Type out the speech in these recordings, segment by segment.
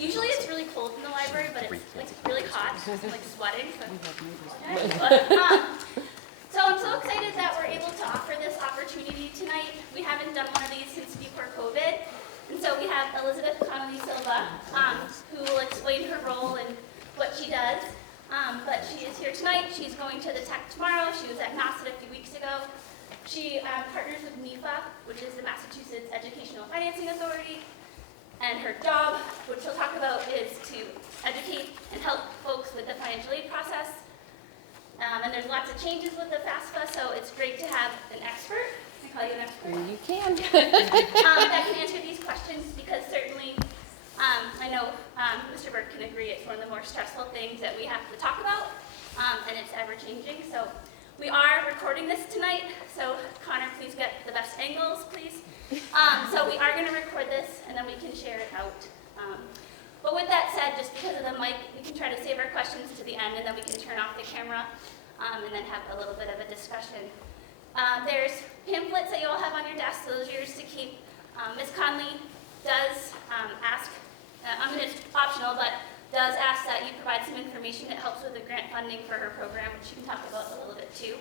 Usually it's really cold in the library, but it's like really hot. I'm like sweating. So I'm so excited that we're able to offer this opportunity tonight. We haven't done one of these since before COVID. And so we have Elizabeth Connolly Silva, who will explain her role and what she does. But she is here tonight. She's going to the Tech tomorrow. She was at NASIT a few weeks ago. She partners with MEFA, which is the Massachusetts Educational Financing Authority. And her job, which she'll talk about, is to educate and help folks with the financial aid process. And there's lots of changes with the FAFSA, so it's great to have an expert. Can I call you an expert? You can. That can answer these questions, because certainly I know Mr. Burke can agree it's one of the more stressful things that we have to talk about, and it's ever changing. So we are recording this tonight, so Connor, please get the best angles, please. So we are going to record this, and then we can share it out. But with that said, just because of the mic, we can try to save our questions to the end, and then we can turn off the camera and then have a little bit of a discussion. There's pamphlets that you all have on your desk, so those are yours to keep. Ms. Conley does ask, it's optional, but does ask that you provide some information that helps with the grant funding for her program, which you can talk about a little bit too.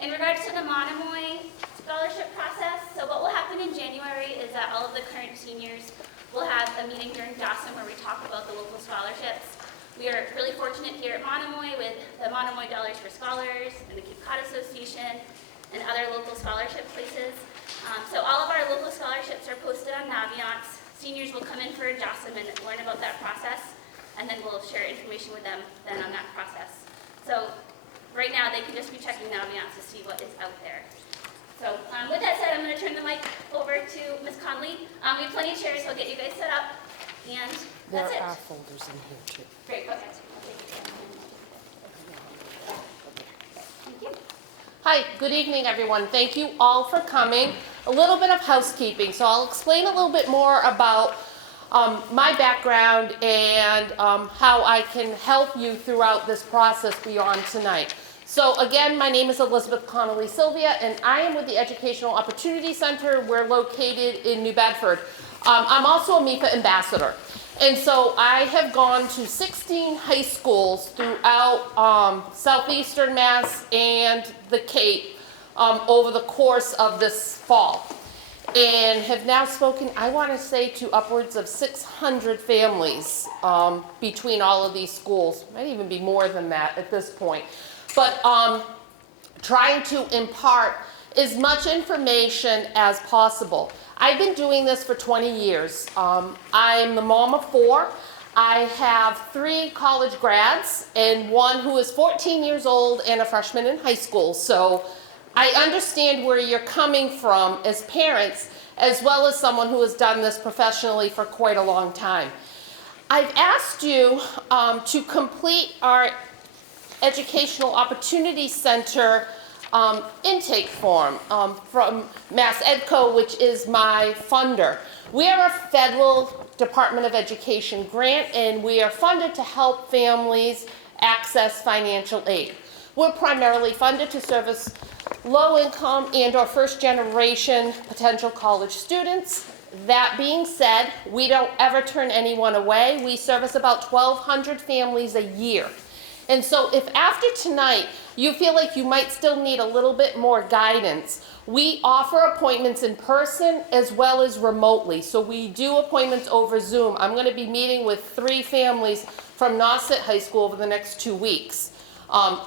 In regards to the Monomoy scholarship process, so what will happen in January is that all of the current seniors will have a meeting during Dawson where we talk about the local scholarships. We are really fortunate here at Monomoy with the Monomoy Dollars for Scholars and the Cape Cod Association and other local scholarship places. So all of our local scholarships are posted on Naviance. Seniors will come in for a Dawson and learn about that process, and then we'll share information with them then on that process. So right now, they can just be checking Naviance to see what is out there. So with that said, I'm going to turn the mic over to Ms. Conley. We have plenty of chairs, so I'll get you guys set up, and that's it. There are folders in here too. Great, okay. I'll take it. Thank you. Hi, good evening, everyone. Thank you all for coming. A little bit of housekeeping. So I'll explain a little bit more about my background and how I can help you throughout this process beyond tonight. So again, my name is Elizabeth Connolly Sylvia, and I am with the Educational Opportunity Center. We're located in New Bedford. I'm also a MEFA ambassador. And so I have gone to 16 high schools throughout southeastern Mass and the Cape over the course of this fall. And have now spoken, I want to say, to upwards of 600 families between all of these schools. Might even be more than that at this point. But trying to impart as much information as possible. I've been doing this for 20 years. I'm the mom of 4. I have 3 college grads and 1 who is 14 years old and a freshman in high school. So I understand where you're coming from as parents, as well as someone who has done this professionally for quite a long time. I've asked you to complete our Educational Opportunity Center intake form from Mass EdCo, which is my funder. We are a federal Department of Education grant, and we are funded to help families access financial aid. We're primarily funded to service low-income and or first-generation potential college students. That being said, we don't ever turn anyone away. We service about 1,200 families a year. And so if after tonight you feel like you might still need a little bit more guidance, we offer appointments in person as well as remotely. So we do appointments over Zoom. I'm going to be meeting with 3 families from NASIT High School over the next 2 weeks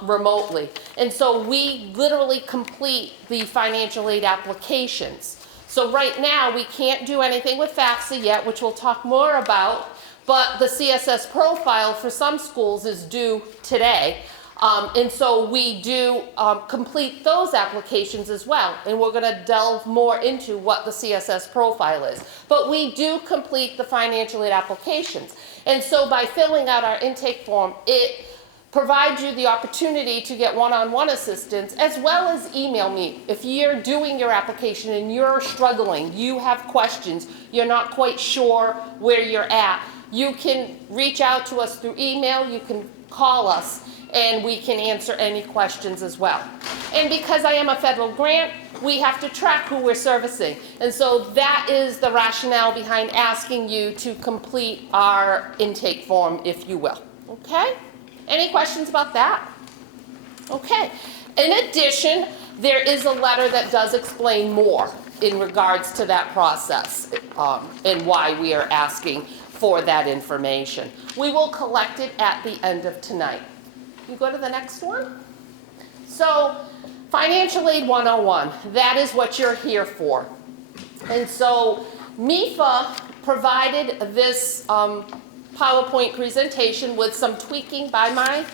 remotely. And so we literally complete the financial aid applications. So right now we can't do anything with FAFSA yet, which we'll talk more about. But the CSS profile for some schools is due today. And so we do complete those applications as well. And we're going to delve more into what the CSS profile is. But we do complete the financial aid applications. And so by filling out our intake form, it provides you the opportunity to get one-on-one assistance, as well as email me. If you're doing your application and you're struggling, you have questions, you're not quite sure where you're at, you can reach out to us through email, you can call us, and we can answer any questions as well. And because I am a federal grant, we have to track who we're servicing. And so that is the rationale behind asking you to complete our intake form, if you will. Okay? Any questions about that? Okay. In addition, there is a letter that does explain more in regards to that process and why we are asking for that information. We will collect it at the end of tonight. You go to the next one. So, Financial Aid 101, that is what you're here for. And so, MEFA provided this PowerPoint presentation with some tweaking by my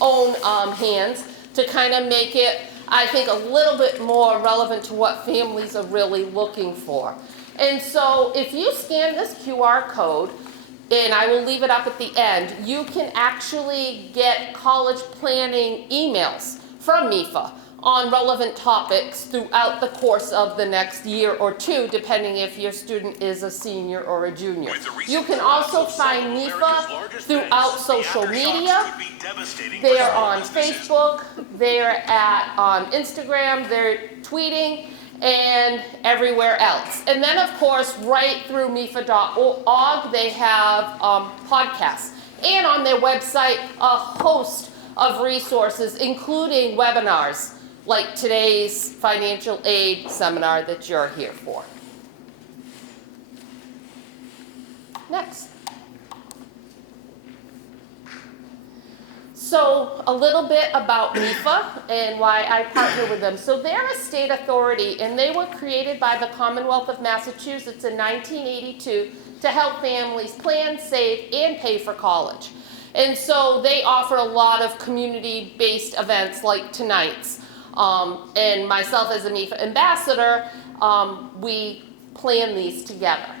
own hands to kind of make it, I think, a little bit more relevant to what families are really looking for. And so if you scan this QR code, and I will leave it up at the end, you can actually get college planning emails from MEFA on relevant topics throughout the course of the next year or two, depending if your student is a senior or a junior. You can also find MEFA throughout social media. They're on Facebook, they're on Instagram, they're tweeting, and everywhere else. And then, of course, right through MEFA.org, they have podcasts. And on their website, a host of resources, including webinars, like today's financial aid seminar that you're here for. Next. So a little bit about MEFA and why I partner with them. So they're a state authority, and they were created by the Commonwealth of Massachusetts in 1982 to help families plan, save, and pay for college. And so they offer a lot of community-based events like tonight's. And myself as a MEFA ambassador, we plan these together.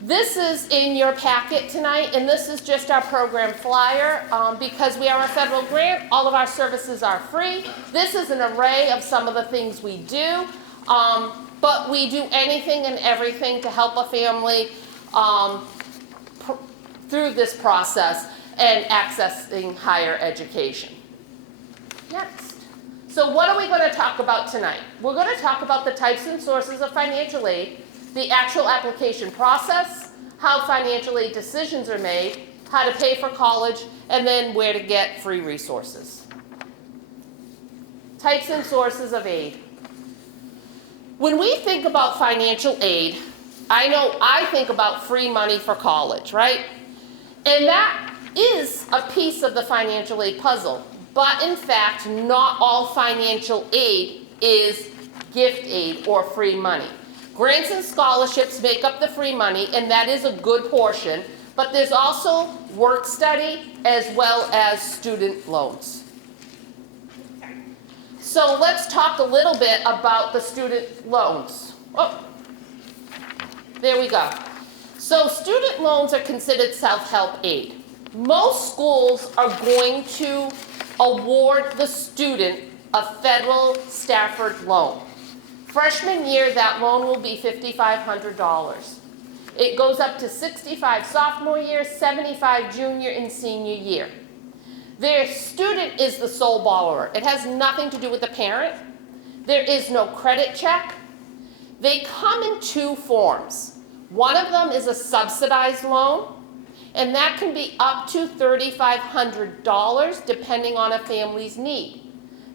This is in your packet tonight, and this is just our program flyer. Because we are a federal grant, all of our services are free. This is an array of some of the things we do, but we do anything and everything to help a family through this process and accessing higher education. Next. So what are we going to talk about tonight? We're going to talk about the types and sources of financial aid, the actual application process, how financial aid decisions are made, how to pay for college, and then where to get free resources. Types and sources of aid. When we think about financial aid, I know I think about free money for college, right? And that is a piece of the financial aid puzzle. But in fact, not all financial aid is gift aid or free money. Grants and scholarships make up the free money, and that is a good portion, but there's also work study as well as student loans. So let's talk a little bit about the student loans. Oh, there we go. So student loans are considered self-help aid. Most schools are going to award the student a federal Stafford loan. Freshman year, that loan will be $5,500. It goes up to $65 sophomore year, $75 junior and senior year. Their student is the sole borrower. It has nothing to do with the parent. There is no credit check. They come in two forms. One of them is a subsidized loan, and that can be up to $3,500 depending on a family's need.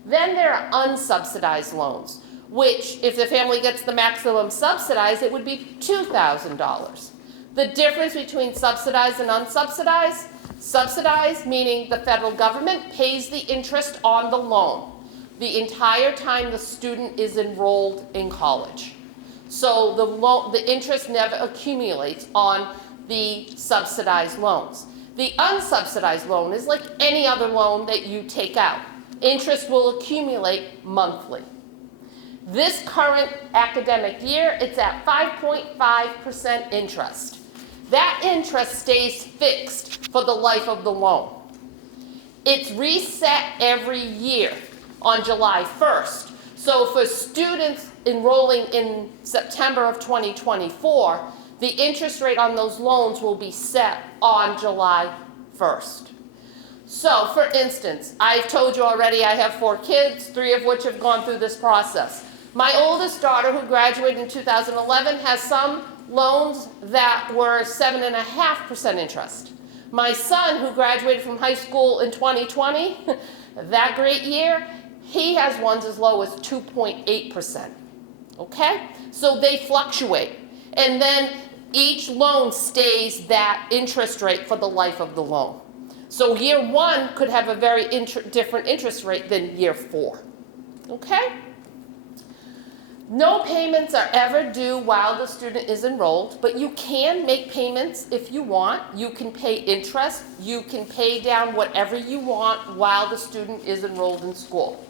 Then there are unsubsidized loans, which if the family gets the maximum subsidized, it would be $2,000. The difference between subsidized and unsubsidized, subsidized meaning the federal government pays the interest on the loan the entire time the student is enrolled in college. So the interest never accumulates on the subsidized loans. The unsubsidized loan is like any other loan that you take out. Interest will accumulate monthly. This current academic year, it's at 5.5% interest. That interest stays fixed for the life of the loan. It's reset every year on July 1st. So for students enrolling in September of 2024, the interest rate on those loans will be set on July 1st. So, for instance, I've told you already I have 4 kids, 3 of which have gone through this process. My oldest daughter, who graduated in 2011, has some loans that were 7.5% interest. My son, who graduated from high school in 2020, that great year, he has ones as low as 2.8%. Okay? So they fluctuate. And then each loan stays that interest rate for the life of the loan. So year 1 could have a very different interest rate than year 4. Okay? No payments are ever due while the student is enrolled, but you can make payments if you want. You can pay interest. You can pay down whatever you want while the student is enrolled in school.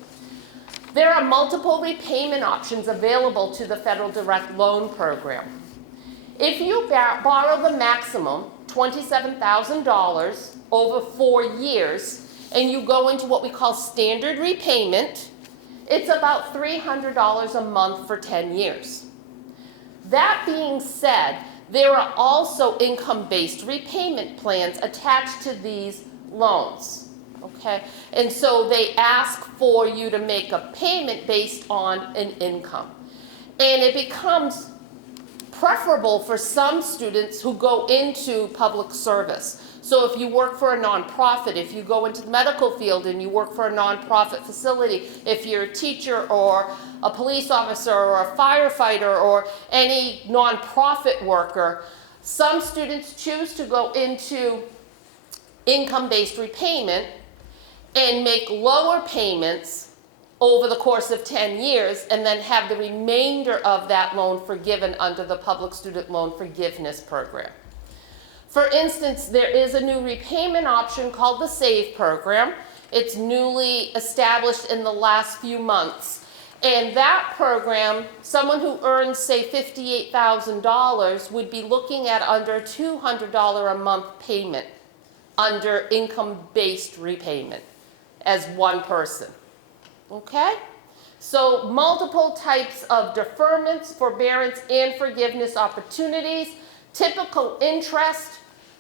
There are multiple repayment options available to the Federal Direct Loan Program. If you borrow the maximum, $27,000 over 4 years, and you go into what we call standard repayment, it's about $300 a month for 10 years. That being said, there are also income-based repayment plans attached to these loans. Okay? And so they ask for you to make a payment based on an income. And it becomes preferable for some students who go into public service. So if you work for a nonprofit, if you go into the medical field and you work for a nonprofit facility, if you're a teacher or a police officer or a firefighter or any nonprofit worker, some students choose to go into income-based repayment and make lower payments over the course of 10 years and then have the remainder of that loan forgiven under the Public Student Loan Forgiveness Program. For instance, there is a new repayment option called the SAVE program. It's newly established in the last few months. And that program, someone who earns, say, $58,000 would be looking at under a $200 a month payment under income-based repayment as one person. Okay? So multiple types of deferments, forbearance, and forgiveness opportunities. Typical interest,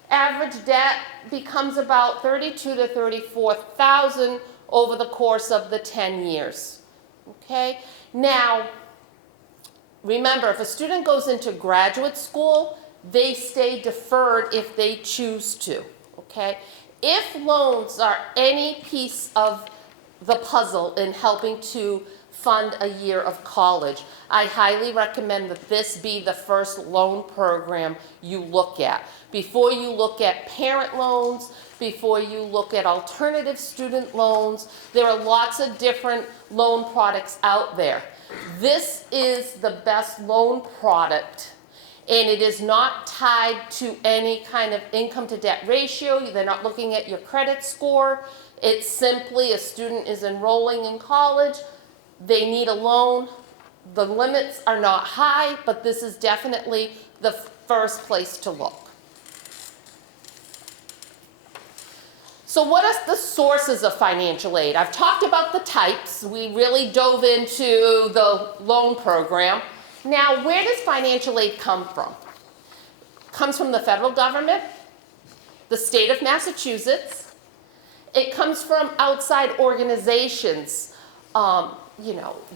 average debt becomes about $32,000 to $34,000 over the course of the 10 years. Okay? Now, remember, if a student goes into graduate school, they stay deferred if they choose to. Okay? If loans are any piece of the puzzle in helping to fund a year of college, I highly recommend that this be the first loan program you look at. Before you look at parent loans, before you look at alternative student loans, there are lots of different loan products out there. This is the best loan product, and it is not tied to any kind of income to debt ratio. They're not looking at your credit score. It's simply a student is enrolling in college, they need a loan. The limits are not high, but this is definitely the first place to look. So what are the sources of financial aid? I've talked about the types. We really dove into the loan program. Now, where does financial aid come from? It comes from the federal government, the state of Massachusetts. It comes from outside organizations,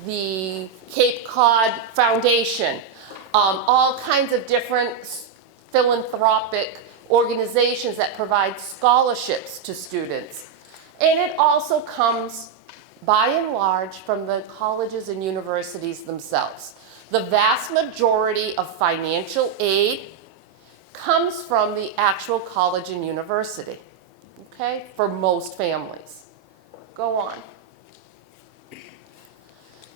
the Cape Cod Foundation, all kinds of different philanthropic organizations that provide scholarships to students. And it also comes, by and large, from the colleges and universities themselves. The vast majority of financial aid comes from the actual college and university, okay, for most families. Go on.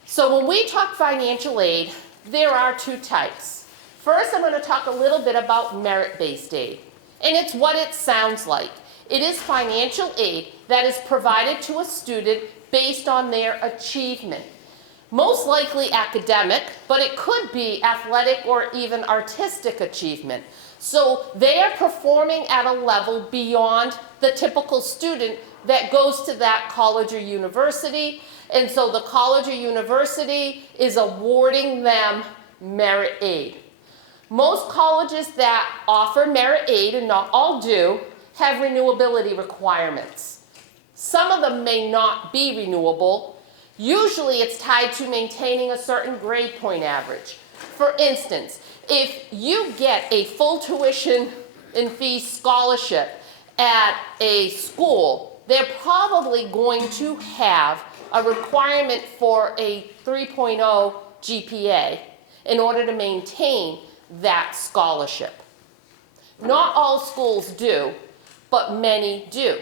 So when we talk financial aid, there are 2 types. First, I'm going to talk a little bit about merit-based aid. And it's what it sounds like. It is financial aid that is provided to a student based on their achievement. Most likely academic, but it could be athletic or even artistic achievement. So they are performing at a level beyond the typical student that goes to that college or university. And so the college or university is awarding them merit aid. Most colleges that offer merit aid, and not all do, have renewability requirements. Some of them may not be renewable. Usually it's tied to maintaining a certain grade point average. For instance, if you get a full tuition and fee scholarship at a school, they're probably going to have a requirement for a 3.0 GPA in order to maintain that scholarship. Not all schools do, but many do.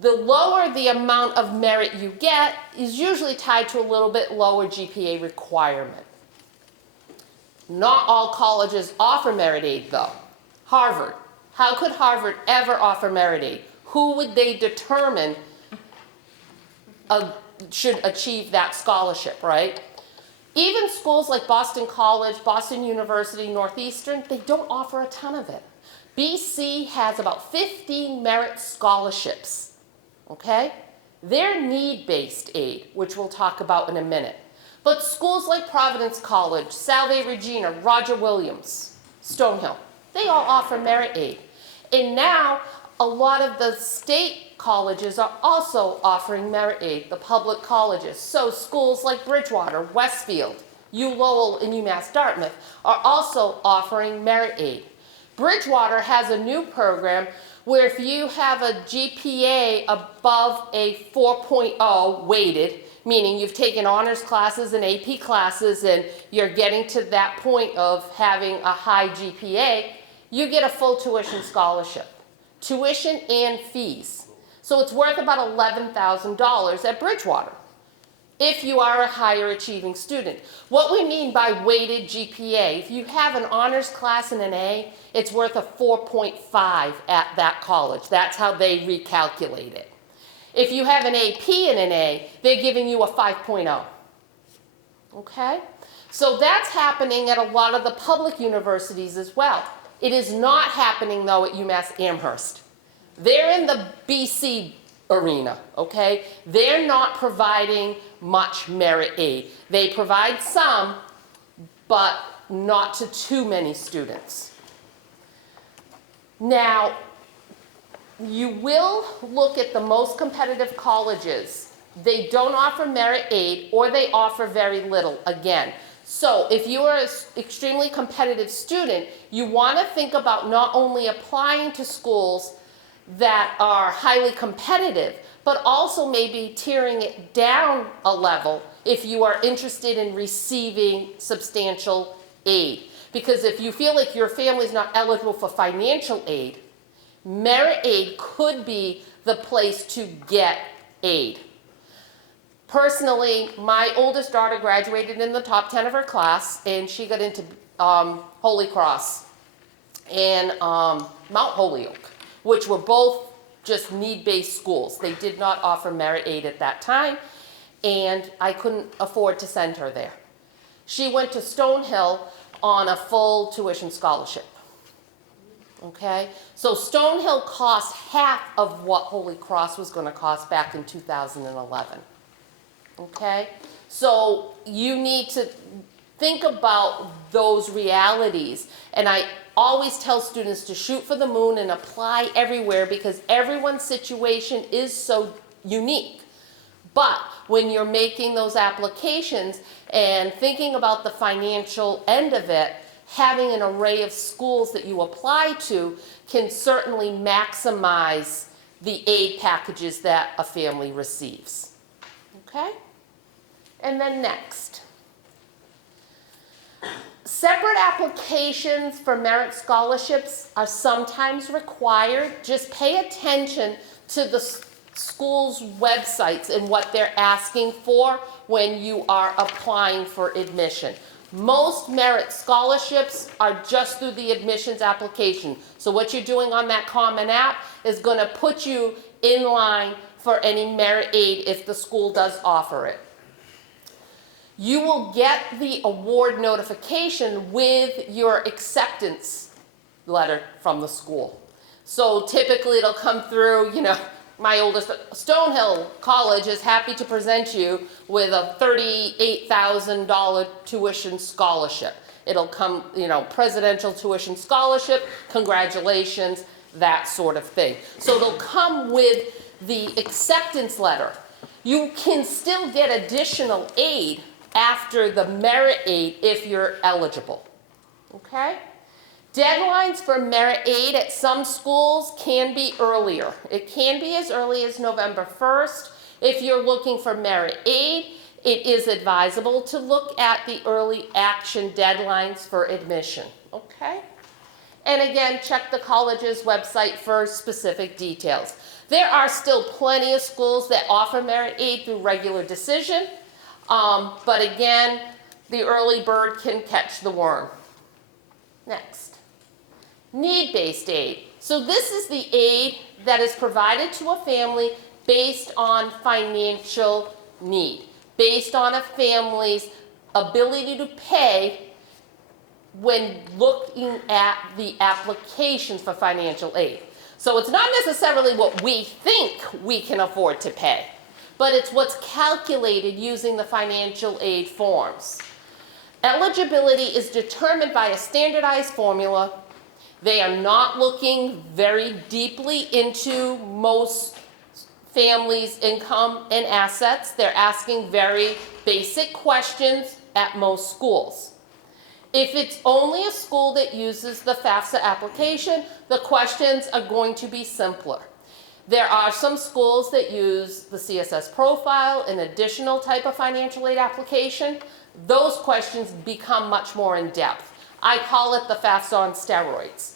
The lower the amount of merit you get is usually tied to a little bit lower GPA requirement. Not all colleges offer merit aid though. Harvard. How could Harvard ever offer merit aid? Who would they determine should achieve that scholarship, right? Even schools like Boston College, Boston University, Northeastern, they don't offer a ton of it. BC has about 15 merit scholarships, okay? They're need-based aid, which we'll talk about in a minute. But schools like Providence College, Salve Regina, Roger Williams, Stonehill, they all offer merit aid. And now, a lot of the state colleges are also offering merit aid, the public colleges. So schools like Bridgewater, Westfield, Lowell, and UMass Dartmouth are also offering merit aid. Bridgewater has a new program where if you have a GPA above a 4.0 weighted, meaning you've taken honors classes and AP classes and you're getting to that point of having a high GPA, you get a full tuition scholarship. Tuition and fees. So it's worth about $11,000 at Bridgewater if you are a higher achieving student. What we mean by weighted GPA, if you have an honors class and an A, it's worth a 4.5 at that college. That's how they recalculate it. If you have an AP and an A, they're giving you a 5.0. Okay? So that's happening at a lot of the public universities as well. It is not happening though at UMass Amherst. They're in the BC arena, okay? They're not providing much merit aid. They provide some, but not to too many students. Now, you will look at the most competitive colleges. They don't offer merit aid or they offer very little again. So if you are an extremely competitive student, you want to think about not only applying to schools that are highly competitive, but also maybe tearing it down a level if you are interested in receiving substantial aid. Because if you feel like your family is not eligible for financial aid, merit aid could be the place to get aid. Personally, my oldest daughter graduated in the top 10 of her class, and she got into Holy Cross and Mount Holyoke, which were both just need-based schools. They did not offer merit aid at that time, and I couldn't afford to send her there. She went to Stonehill on a full tuition scholarship. Okay? So Stonehill cost half of what Holy Cross was going to cost back in 2011. Okay? So you need to think about those realities. And I always tell students to shoot for the moon and apply everywhere because everyone's situation is so unique. But when you're making those applications and thinking about the financial end of it, having an array of schools that you apply to can certainly maximize the aid packages that a family receives. Okay? And then next. Separate applications for merit scholarships are sometimes required. Just pay attention to the school's websites and what they're asking for when you are applying for admission. Most merit scholarships are just through the admissions application. So what you're doing on that Common App is going to put you in line for any merit aid if the school does offer it. You will get the award notification with your acceptance letter from the school. So typically it'll come through, my oldest, Stonehill College is happy to present you with a $38,000 tuition scholarship. It'll come, presidential tuition scholarship, congratulations, that sort of thing. So it'll come with the acceptance letter. You can still get additional aid after the merit aid if you're eligible, okay? Deadlines for merit aid at some schools can be earlier. It can be as early as November 1st. If you're looking for merit aid, it is advisable to look at the early action deadlines for admission, okay? And again, check the college's website for specific details. There are still plenty of schools that offer merit aid through regular decision, but again, the early bird can catch the worm. Next, need-based aid. So this is the aid that is provided to a family based on financial need, based on a family's ability to pay when looking at the applications for financial aid. So it's not necessarily what we think we can afford to pay, but it's what's calculated using the financial aid forms. Eligibility is determined by a standardized formula. They are not looking very deeply into most families' income and assets. They're asking very basic questions at most schools. If it's only a school that uses the FAFSA application, the questions are going to be simpler. There are some schools that use the CSS profile, an additional type of financial aid application. Those questions become much more in depth. I call it the FAFSA on steroids.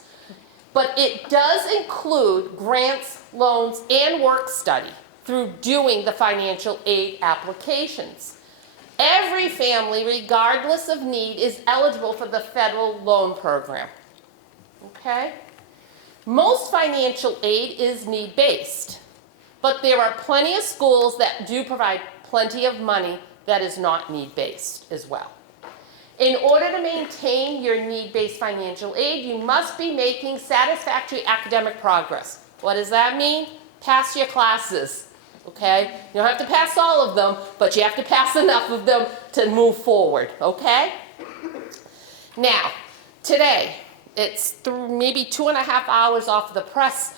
But it does include grants, loans, and work study through doing the financial aid applications. Every family, regardless of need, is eligible for the federal loan program, okay? Most financial aid is need-based, but there are plenty of schools that do provide plenty of money that is not need-based as well. In order to maintain your need-based financial aid, you must be making satisfactory academic progress. What does that mean? Pass your classes. Okay? You don't have to pass all of them, but you have to pass enough of them to move forward, okay? Now, today, it's through maybe 2.5 hours off the press.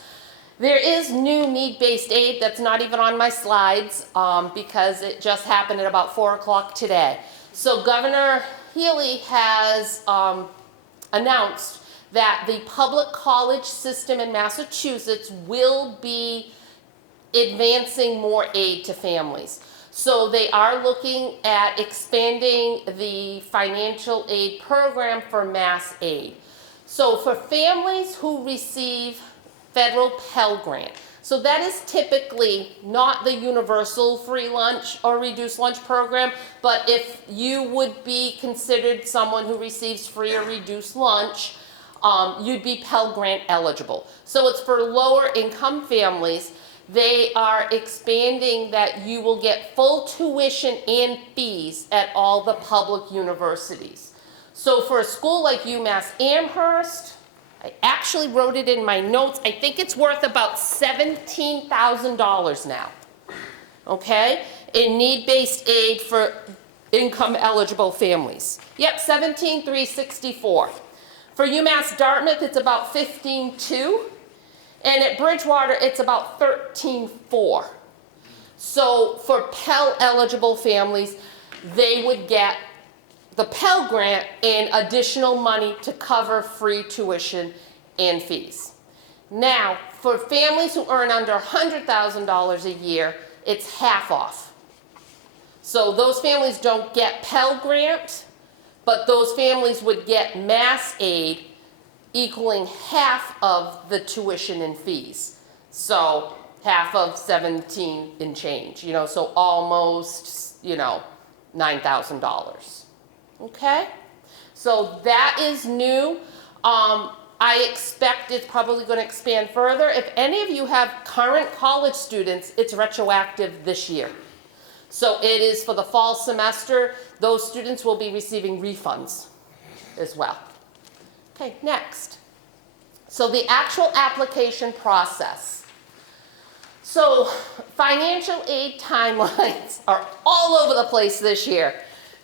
There is new need-based aid that's not even on my slides because it just happened at about 4 o'clock today. So Governor Healy has announced that the public college system in Massachusetts will be advancing more aid to families. So they are looking at expanding the financial aid program for mass aid. So for families who receive federal Pell Grant, so that is typically not the universal free lunch or reduced lunch program, but if you would be considered someone who receives free or reduced lunch, you'd be Pell Grant eligible. So it's for lower income families. They are expanding that you will get full tuition and fees at all the public universities. So for a school like UMass Amherst, I actually wrote it in my notes, I think it's worth about $17,000 now, okay, in need-based aid for income eligible families. Yep, $17,364. For UMass Dartmouth, it's about $15,200. And at Bridgewater, it's about $13,400. So for Pell eligible families, they would get the Pell Grant and additional money to cover free tuition and fees. Now, for families who earn under $100,000 a year, it's half off. So those families don't get Pell Grant, but those families would get mass aid equaling half of the tuition and fees. So half of 17 and change, you know, so almost, you know, $9,000. Okay? So that is new. I expect it's probably going to expand further. If any of you have current college students, it's retroactive this year. So it is for the fall semester. Those students will be receiving refunds as well. Okay, next. So the actual application process. So financial aid timelines are all over the place this year.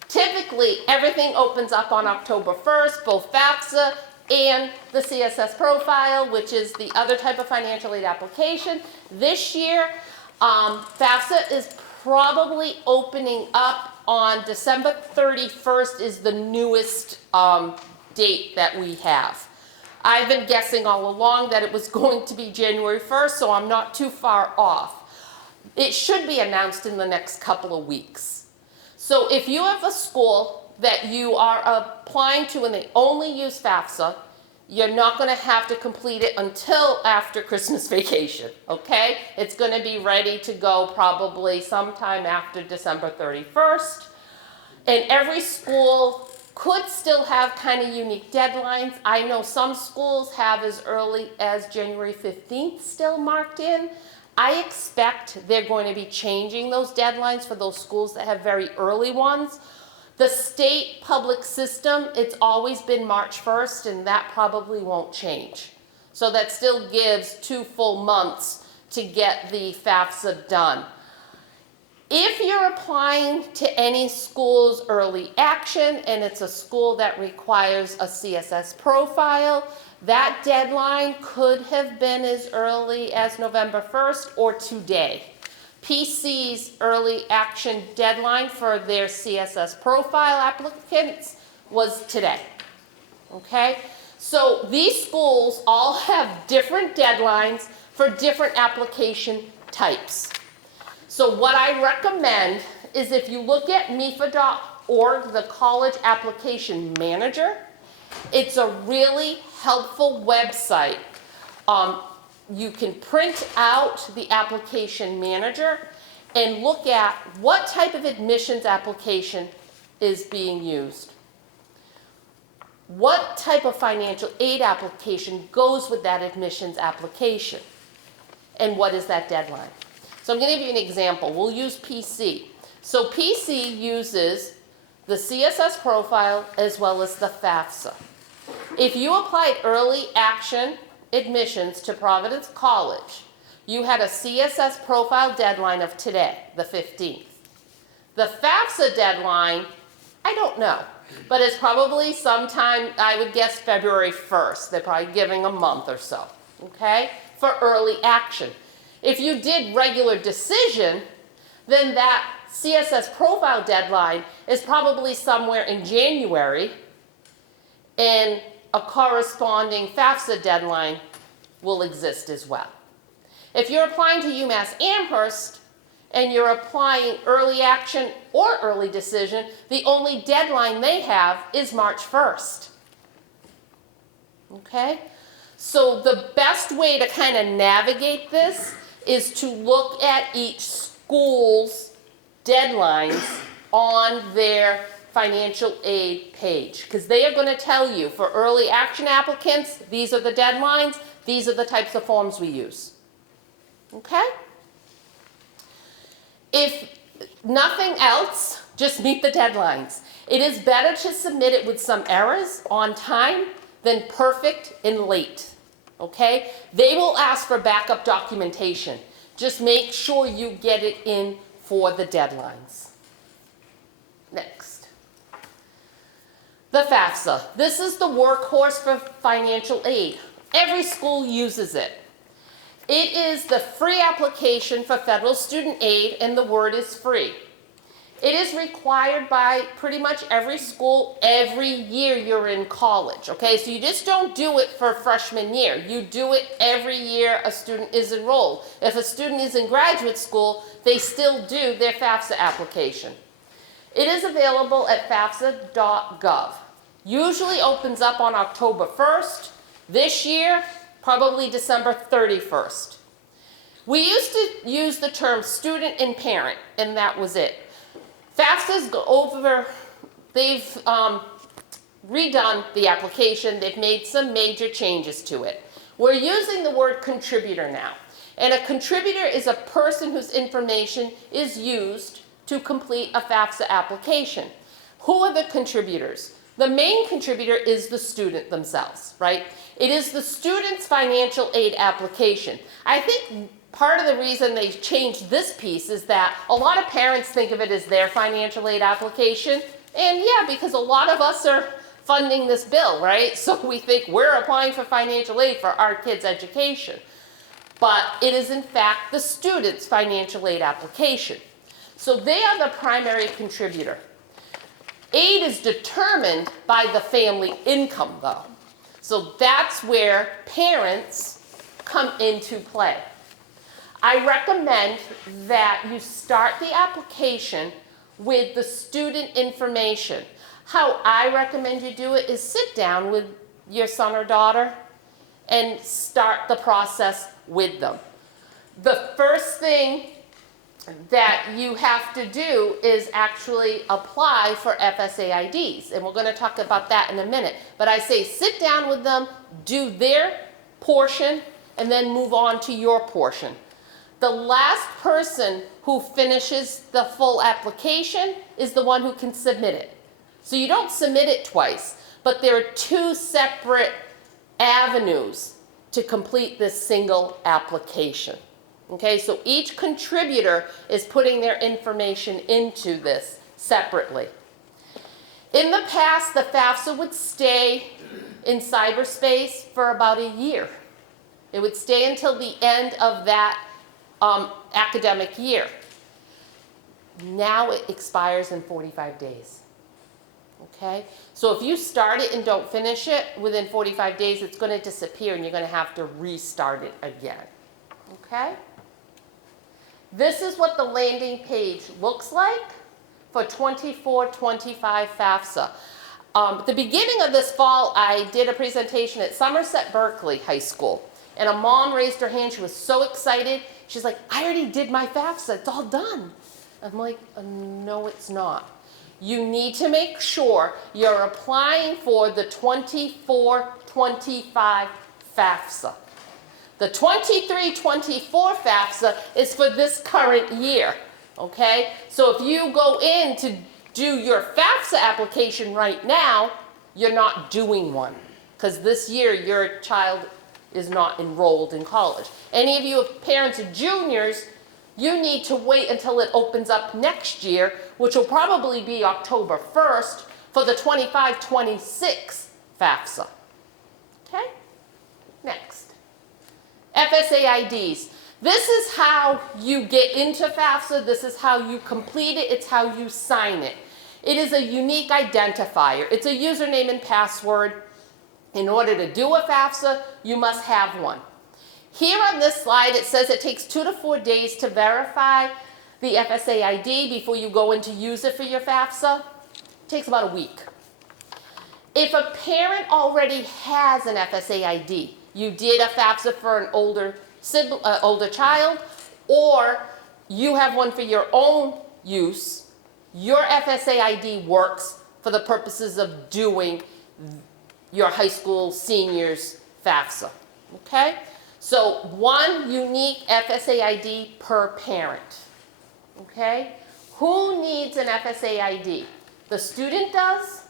Typically, everything opens up on October 1st, both FAFSA and the CSS profile, which is the other type of financial aid application. This year, FAFSA is probably opening up on December 31st is the newest date that we have. I've been guessing all along that it was going to be January 1st, so I'm not too far off. It should be announced in the next couple of weeks. So if you have a school that you are applying to and they only use FAFSA, you're not going to have to complete it until after Christmas vacation, okay? It's going to be ready to go probably sometime after December 31st. And every school could still have kind of unique deadlines. I know some schools have as early as January 15th still marked in. I expect they're going to be changing those deadlines for those schools that have very early ones. The state public system, it's always been March 1st, and that probably won't change. So that still gives 2 full months to get the FAFSA done. If you're applying to any school's early action and it's a school that requires a CSS profile, that deadline could have been as early as November 1st or today. PC's early action deadline for their CSS profile applicants was today, okay? So these schools all have different deadlines for different application types. So what I recommend is if you look at MEFA.org, the College Application Manager, it's a really helpful website. You can print out the application manager and look at what type of admissions application is being used. What type of financial aid application goes with that admissions application? And what is that deadline? So I'm going to give you an example. We'll use PC. So PC uses the CSS profile as well as the FAFSA. If you applied early action admissions to Providence College, you had a CSS profile deadline of today, the 15th. The FAFSA deadline, I don't know, but it's probably sometime, I would guess February 1st. They're probably giving a month or so, okay, for early action. If you did regular decision, then that CSS profile deadline is probably somewhere in January, and a corresponding FAFSA deadline will exist as well. If you're applying to UMass Amherst and you're applying early action or early decision, the only deadline they have is March 1st. Okay? So the best way to kind of navigate this is to look at each school's deadlines on their financial aid page, because they are going to tell you for early action applicants, these are the deadlines, these are the types of forms we use. Okay? If nothing else, just meet the deadlines. It is better to submit it with some errors on time than perfect and late. Okay? They will ask for backup documentation. Just make sure you get it in for the deadlines. Next. The FAFSA. This is the workhorse for financial aid. Every school uses it. It is the free application for federal student aid, and the word is free. It is required by pretty much every school every year you're in college, okay? So you just don't do it for freshman year. You do it every year a student is enrolled. If a student is in graduate school, they still do their FAFSA application. It is available at fafsa.gov. Usually opens up on October 1st. This year, probably December 31st. We used to use the term student and parent, and that was it. FAFSA's they've redone the application. They've made some major changes to it. We're using the word contributor now. And a contributor is a person whose information is used to complete a FAFSA application. Who are the contributors? The main contributor is the student themselves, right? It is the student's financial aid application. I think part of the reason they changed this piece is that a lot of parents think of it as their financial aid application. And yeah, because a lot of us are funding this bill, right? So we think we're applying for financial aid for our kids' education. but it is in fact the student's financial aid application. So they are the primary contributor. Aid is determined by the family income though. So that's where parents come into play. I recommend that you start the application with the student information. How I recommend you do it is sit down with your son or daughter and start the process with them. The first thing that you have to do is actually apply for FSA IDs, and we're going to talk about that in a minute. But I say sit down with them, do their portion, and then move on to your portion. The last person who finishes the full application is the one who can submit it. So you don't submit it twice, but there are two separate avenues to complete this single application. Okay, so each contributor is putting their information into this separately. In the past, the FAFSA would stay in cyberspace for about a year. It would stay until the end of that academic year. Now it expires in 45 days. Okay, so if you start it and don't finish it within 45 days, it's going to disappear and you're going to have to restart it again. Okay? This is what the landing page looks like for 24-25 FAFSA. At the beginning of this fall, I did a presentation at Somerset Berkeley High School, and a mom raised her hand. She was so excited. She's like, I already did my FAFSA. It's all done. I'm like, no, it's not. You need to make sure you're applying for the 24-25 FAFSA. The 23-24 FAFSA is for this current year, okay? So if you go in to do your FAFSA application right now, you're not doing one, because this year your child is not enrolled in college. Any of you have parents of juniors, you need to wait until it opens up next year, which will probably be October 1st, for the 25-26 FAFSA. Okay? Next. FSA IDs. This is how you get into FAFSA. This is how you complete it. It's how you sign it. It is a unique identifier. It's a username and password. In order to do a FAFSA, you must have one. Here on this slide, it says it takes 2 to 4 days to verify the FSA ID before you go in to use it for your FAFSA. It takes about a week. If a parent already has an FSA ID, you did a FAFSA for an older child, or you have one for your own use, your FSA ID works for the purposes of doing your high school seniors FAFSA, okay? So one unique FSA ID per parent, okay? Who needs an FSA ID? The student does.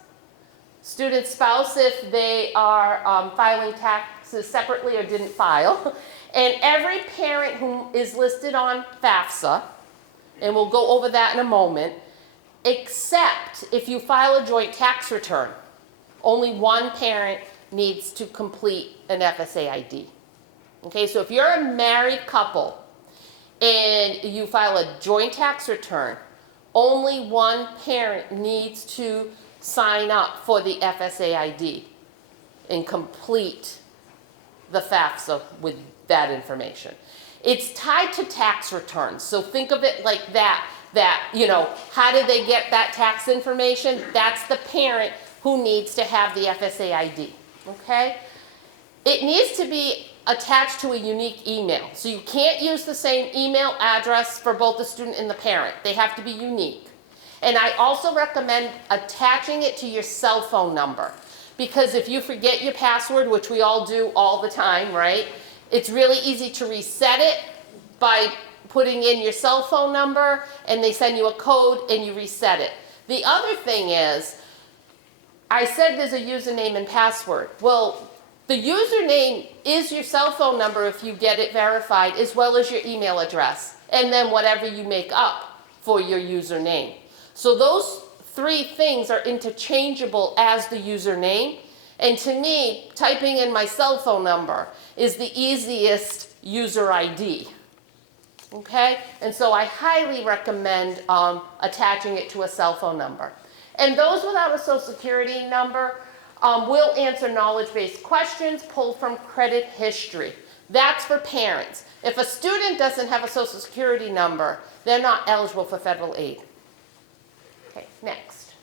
Student spouse if they are filing taxes separately or didn't file. And every parent who is listed on FAFSA, and we'll go over that in a moment, except if you file a joint tax return. Only one parent needs to complete an FSA ID. Okay, so if you're a married couple and you file a joint tax return, only one parent needs to sign up for the FSA ID and complete the FAFSA with that information. It's tied to tax returns, so think of it like that, you know, how did they get that tax information? That's the parent who needs to have the FSA ID, okay? It needs to be attached to a unique email, so you can't use the same email address for both the student and the parent. They have to be unique. And I also recommend attaching it to your cell phone number, because if you forget your password, which we all do all the time, right? It's really easy to reset it by putting in your cell phone number, and they send you a code and you reset it. The other thing is, I said there's a username and password. Well, the username is your cell phone number if you get it verified, as well as your email address, and then whatever you make up for your username. So those three things are interchangeable as the username. And to me, typing in my cell phone number is the easiest user ID. Okay? And so I highly recommend attaching it to a cell phone number. And those without a social security number will answer knowledge-based questions pulled from credit history. That's for parents. If a student doesn't have a social security number, they're not eligible for federal aid. Okay, next.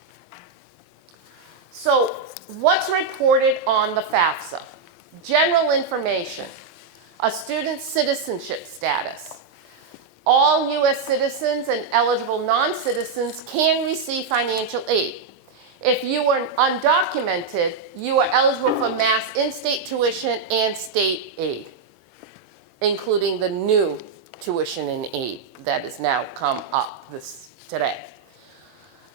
So what's reported on the FAFSA? General information, a student's citizenship status. All U.S. citizens and eligible non-citizens can receive financial aid. If you are undocumented, you are eligible for mass in-state tuition and state aid, including the new tuition and aid that has now come up today.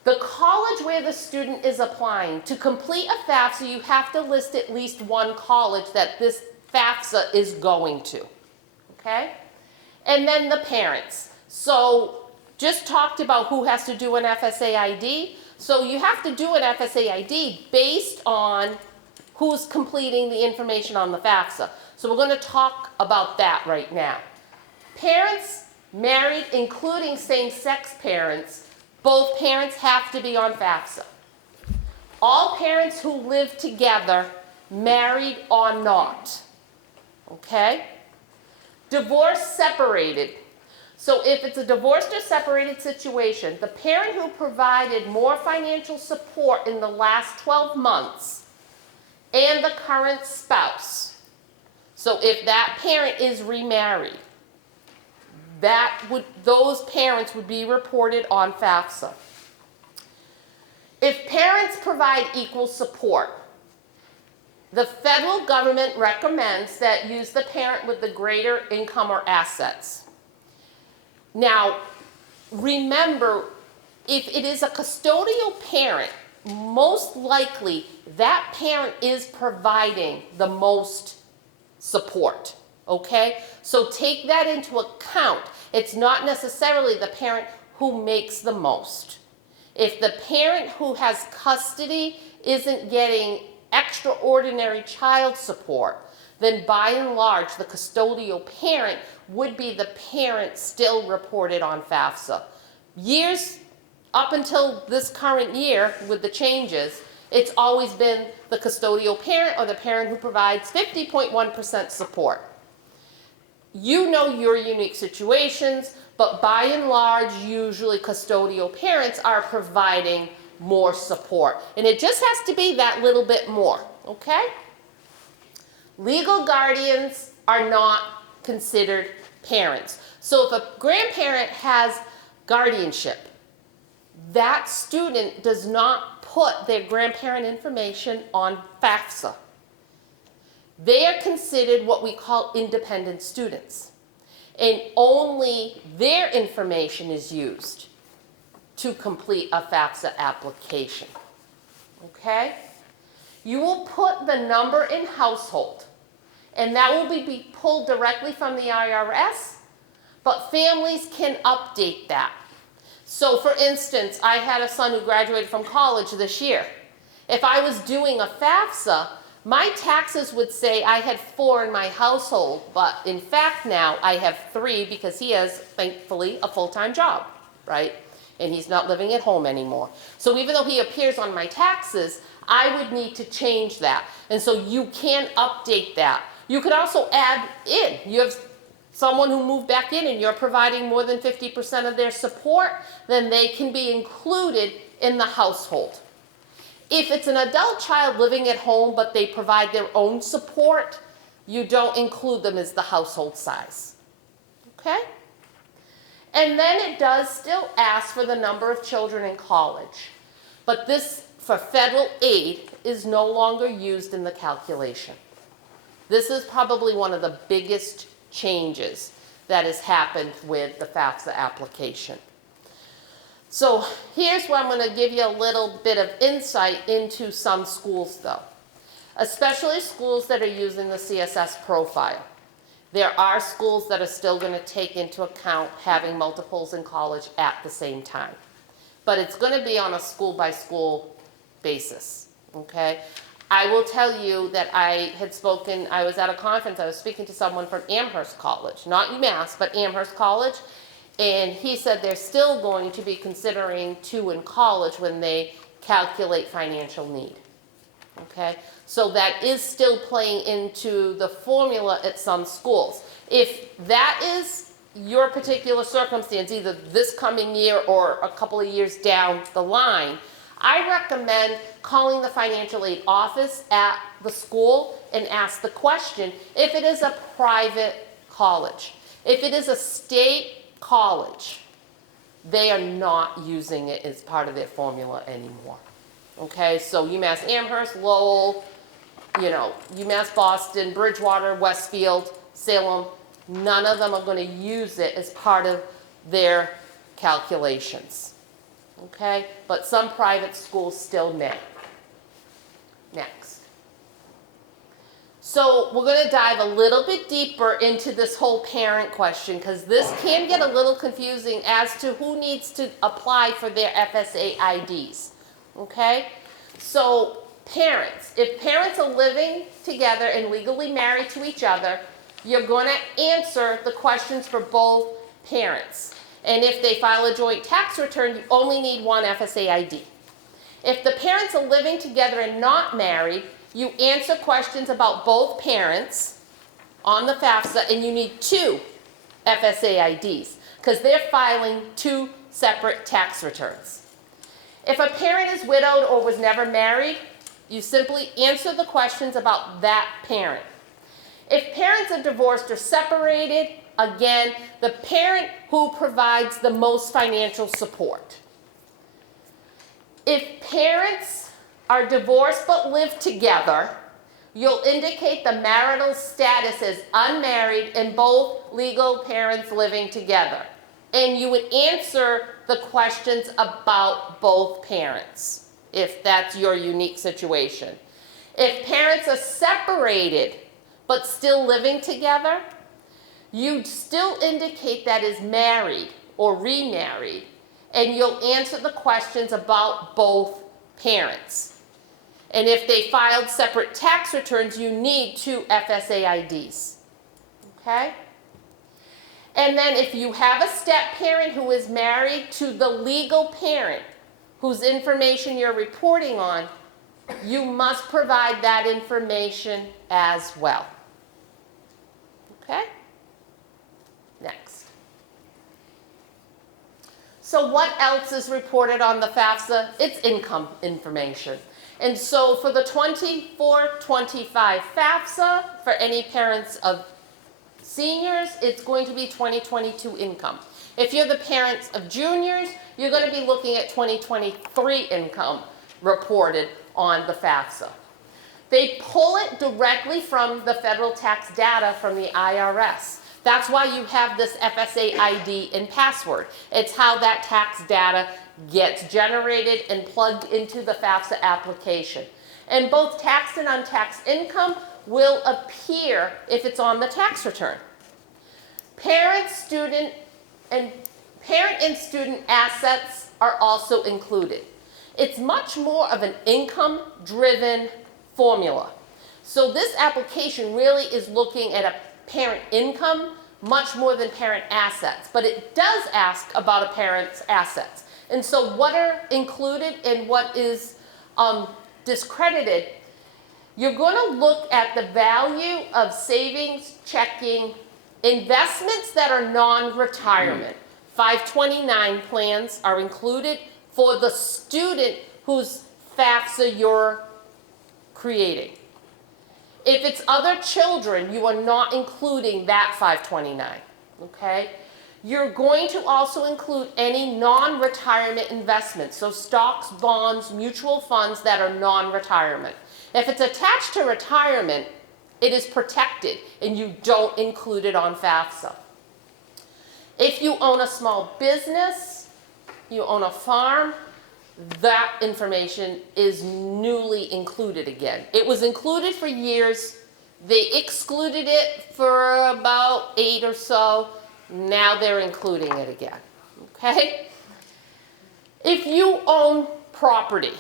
The college where the student is applying, to complete a FAFSA, you have to list at least one college that this FAFSA is going to, okay? And then the parents. So just talked about who has to do an FSA ID. So you have to do an FSA ID based on who's completing the information on the FAFSA. So we're going to talk about that right now. Parents married, including same-sex parents, both parents have to be on FAFSA. All parents who live together, married or not, okay? Divorced, separated. So if it's a divorced or separated situation, the parent who provided more financial support in the last 12 months and the current spouse. So if that parent is remarried, those parents would be reported on FAFSA. If parents provide equal support, the federal government recommends that use the parent with the greater income or assets. Now, remember, if it is a custodial parent, most likely that parent is providing the most support, okay? So take that into account. It's not necessarily the parent who makes the most. If the parent who has custody isn't getting extraordinary child support, then by and large, the custodial parent would be the parent still reported on FAFSA. Years up until this current year with the changes, it's always been the custodial parent or the parent who provides 50.1% support. You know your unique situations, but by and large, usually custodial parents are providing more support. And it just has to be that little bit more, okay? Legal guardians are not considered parents. So if a grandparent has guardianship, that student does not put their grandparent information on FAFSA. They are considered what we call independent students, and only their information is used to complete a FAFSA application, okay? You will put the number in household, and that will be pulled directly from the IRS, but families can update that. So for instance, I had a son who graduated from college this year. If I was doing a FAFSA, my taxes would say I had 4 in my household, but in fact now I have 3 because he has, thankfully, a full-time job, right? And he's not living at home anymore. So even though he appears on my taxes, I would need to change that. And so you can update that. You could also add in. You have someone who moved back in and you're providing more than 50% of their support, then they can be included in the household. If it's an adult child living at home but they provide their own support, you don't include them as the household size. Okay? And then it does still ask for the number of children in college. But this, for federal aid, is no longer used in the calculation. This is probably one of the biggest changes that has happened with the FAFSA application. So here's where I'm going to give you a little bit of insight into some schools though, especially schools that are using the CSS profile. There are schools that are still going to take into account having multiples in college at the same time. But it's going to be on a school-by-school basis, okay? I will tell you that I was at a conference, I was speaking to someone from Amherst College, not UMass, but Amherst College, and he said they're still going to be considering 2 in college when they calculate financial need. Okay, so that is still playing into the formula at some schools. If that is your particular circumstance, either this coming year or a couple of years down the line, I recommend calling the financial aid office at the school and ask the question if it is a private college. If it is a state college, they are not using it as part of their formula anymore. Okay, so UMass Amherst, Lowell, UMass Boston, Bridgewater, Westfield, Salem, none of them are going to use it as part of their calculations. Okay, but some private schools still may. Next. So we're going to dive a little bit deeper into this whole parent question because this can get a little confusing as to who needs to apply for their FSA IDs. Okay, so parents, if parents are living together and legally married to each other, you're going to answer the questions for both parents. And if they file a joint tax return, you only need one FSA ID. If the parents are living together and not married, you answer questions about both parents on the FAFSA, and you need 2 FSA IDs because they're filing 2 separate tax returns. If a parent is widowed or was never married, you simply answer the questions about that parent. If parents are divorced or separated, again, the parent who provides the most financial support. If parents are divorced but live together, you'll indicate the marital status as unmarried and both legal parents living together. And you would answer the questions about both parents, if that's your unique situation. If parents are separated but still living together, you'd still indicate that is married or remarried, and you'll answer the questions about both parents. And if they filed separate tax returns, you need 2 FSA IDs. Okay? And then if you have a step-parent who is married to the legal parent whose information you're reporting on, you must provide that information as well. Okay? Next. So what else is reported on the FAFSA? It's income information. And so for the 24-25 FAFSA, for any parents of seniors, it's going to be 2022 income. If you're the parents of juniors, you're going to be looking at 2023 income reported on the FAFSA. They pull it directly from the federal tax data from the IRS. That's why you have this FSA ID and password. It's how that tax data gets generated and plugged into the FAFSA application. And both taxed and untaxed income will appear if it's on the tax return. Parent and student assets are also included. It's much more of an income-driven formula. So this application really is looking at a parent income much more than parent assets, but it does ask about a parent's assets. And so what are included and what is discredited, you're going to look at the value of savings, checking, investments that are non-retirement. 529 plans are included for the student whose FAFSA you're creating. If it's other children, you are not including that 529, okay? You're going to also include any non-retirement investments, so stocks, bonds, mutual funds that are non-retirement. If it's attached to retirement, it is protected and you don't include it on FAFSA. If you own a small business, you own a farm, that information is newly included again. It was included for years. They excluded it for about 8 or so. Now they're including it again, okay? If you own property,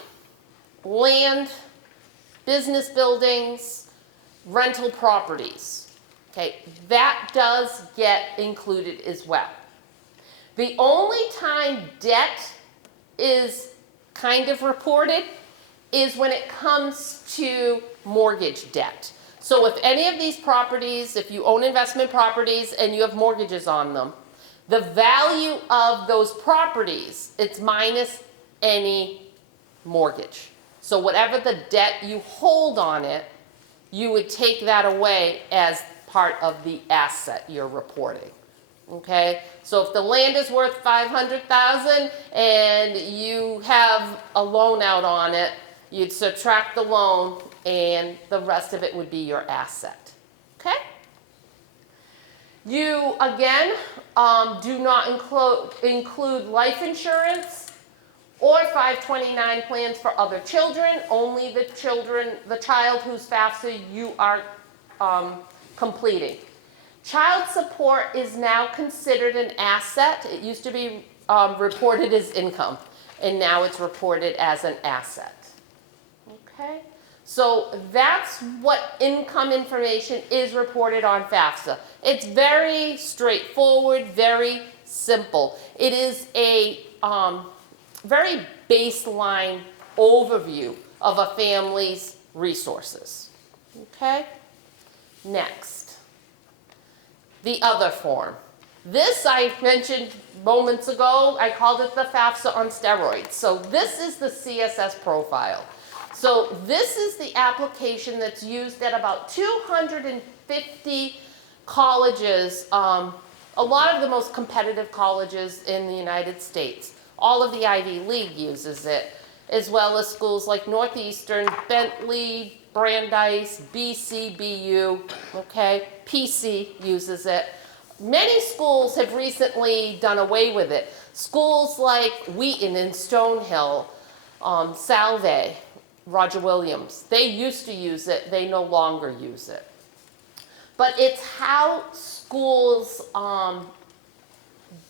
land, business buildings, rental properties. Okay, that does get included as well. The only time debt is kind of reported is when it comes to mortgage debt. So if any of these properties, if you own investment properties and you have mortgages on them, the value of those properties, it's minus any mortgage. So whatever the debt you hold on it, you would take that away as part of the asset you're reporting. Okay, so if the land is worth $500,000 and you have a loan out on it, you'd subtract the loan and the rest of it would be your asset. Okay? You, again, do not include life insurance or 529 plans for other children, only the child whose FAFSA you are completing. Child support is now considered an asset. It used to be reported as income, and now it's reported as an asset. Okay? So that's what income information is reported on FAFSA. It's very straightforward, very simple. It is a very baseline overview of a family's resources. Okay? Next. The other form. This I mentioned moments ago. I called it the FAFSA on steroids. So this is the CSS profile. So this is the application that's used at about 250 colleges, a lot of the most competitive colleges in the United States. All of the Ivy League uses it, as well as schools like Northeastern, Bentley, Brandeis, BCBU, okay? PC uses it. Many schools have recently done away with it. Schools like Wheaton and Stonehill, Salve, Roger Williams, they used to use it, they no longer use it. But it's how schools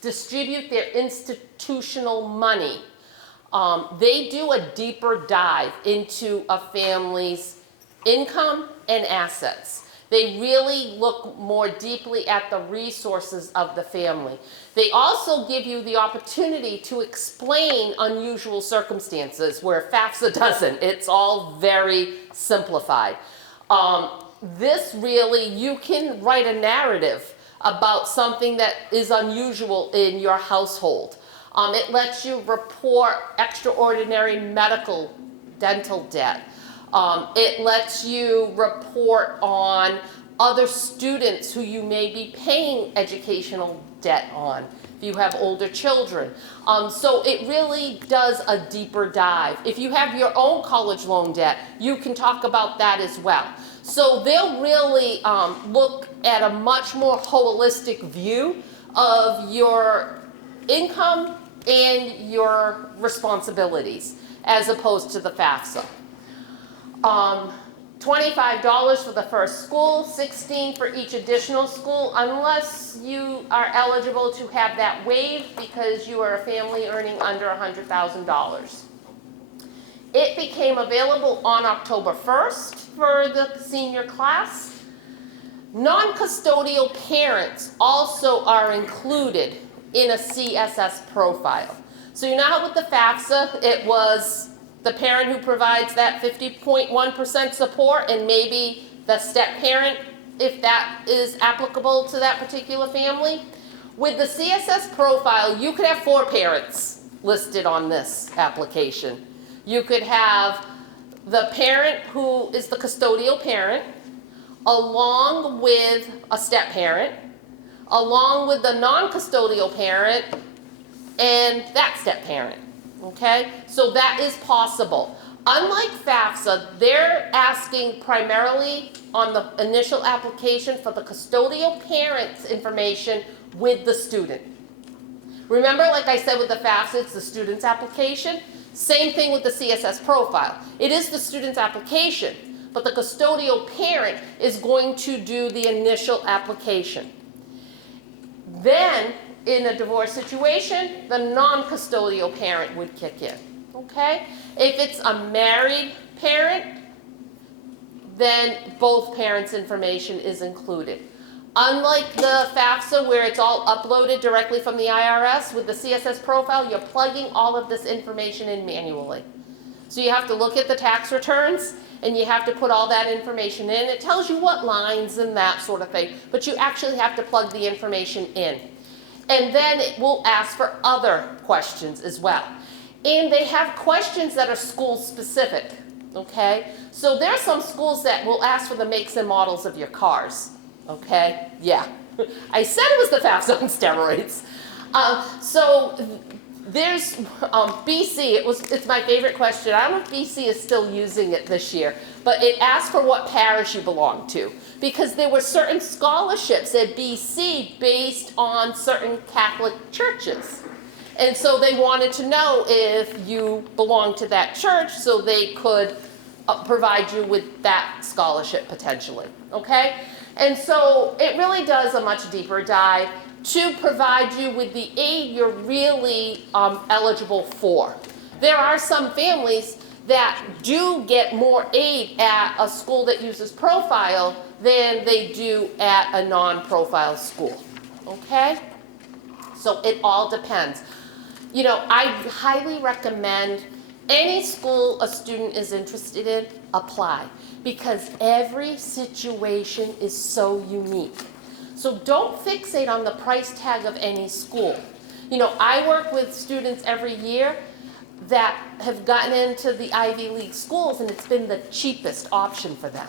distribute their institutional money. They do a deeper dive into a family's income and assets. They really look more deeply at the resources of the family. They also give you the opportunity to explain unusual circumstances where FAFSA doesn't. It's all very simplified. This really, you can write a narrative about something that is unusual in your household. It lets you report extraordinary medical, dental debt. It lets you report on other students who you may be paying educational debt on, if you have older children. So it really does a deeper dive. If you have your own college loan debt, you can talk about that as well. So they'll really look at a much more holistic view of your income and your responsibilities as opposed to the FAFSA. $25 for the first school, $16 for each additional school, unless you are eligible to have that waived because you are a family earning under $100,000. It became available on October 1st for the senior class. Non-custodial parents also are included in a CSS profile. So you know how with the FAFSA, it was the parent who provides that 50.1% support and maybe the step parent, if that is applicable to that particular family. With the CSS profile, you could have 4 parents listed on this application. You could have the parent who is the custodial parent, along with a step parent, along with the non-custodial parent, and that step parent. Okay, so that is possible. Unlike FAFSA, they're asking primarily on the initial application for the custodial parent's information with the student. Remember, like I said with the FAFSA, it's the student's application. Same thing with the CSS profile. It is the student's application, but the custodial parent is going to do the initial application. Then, in a divorce situation, the non-custodial parent would kick in, okay? If it's a married parent, then both parents' information is included. Unlike the FAFSA where it's all uploaded directly from the IRS, with the CSS profile, you're plugging all of this information in manually. So you have to look at the tax returns and you have to put all that information in. It tells you what lines and that sort of thing, but you actually have to plug the information in. And then it will ask for other questions as well. And they have questions that are school specific, okay? So there are some schools that will ask for the makes and models of your cars, okay? Yeah, I said it was the FAFSA on steroids. So there's BC, it's my favorite question. I don't know if BC is still using it this year, but it asked for what parish you belong to, because there were certain scholarships at BC based on certain Catholic churches. And so they wanted to know if you belonged to that church so they could provide you with that scholarship potentially, okay? And so it really does a much deeper dive to provide you with the aid you're really eligible for. There are some families that do get more aid at a school that uses profile than they do at a non-profile school, okay? So it all depends. You know, I highly recommend any school a student is interested in, apply, because every situation is so unique. So don't fixate on the price tag of any school. You know, I work with students every year that have gotten into the Ivy League schools and it's been the cheapest option for them,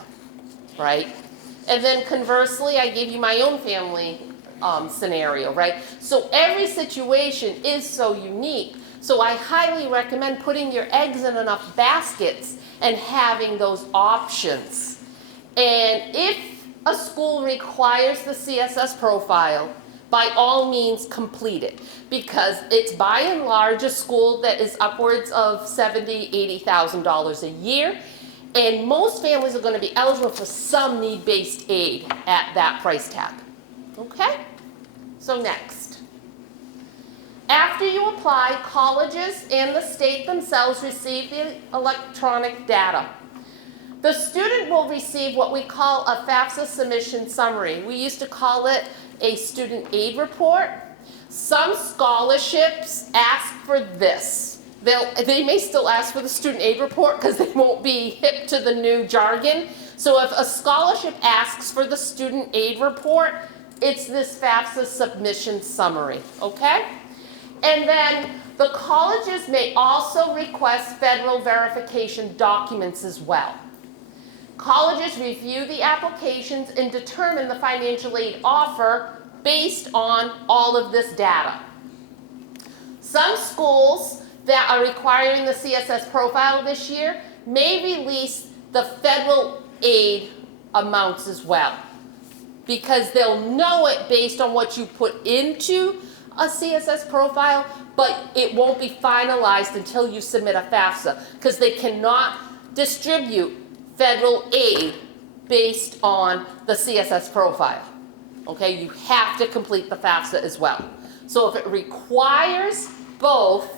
right? And then conversely, I gave you my own family scenario, right? So every situation is so unique. So I highly recommend putting your eggs in enough baskets and having those options. And if a school requires the CSS profile, by all means complete it, because it's by and large a school that is upwards of $70,000, $80,000 a year, and most families are going to be eligible for some need-based aid at that price tag. Okay? So next. After you apply, colleges and the state themselves receive the electronic data. The student will receive what we call a FAFSA submission summary. We used to call it a student aid report. Some scholarships ask for this. They may still ask for the student aid report because they won't be hip to the new jargon. So if a scholarship asks for the student aid report, it's this FAFSA submission summary, okay? And then the colleges may also request federal verification documents as well. Colleges review the applications and determine the financial aid offer based on all of this data. Some schools that are requiring the CSS profile this year may release the federal aid amounts as well, because they'll know it based on what you put into a CSS profile, but it won't be finalized until you submit a FAFSA, because they cannot distribute federal aid based on the CSS profile. Okay, you have to complete the FAFSA as well. So if it requires both,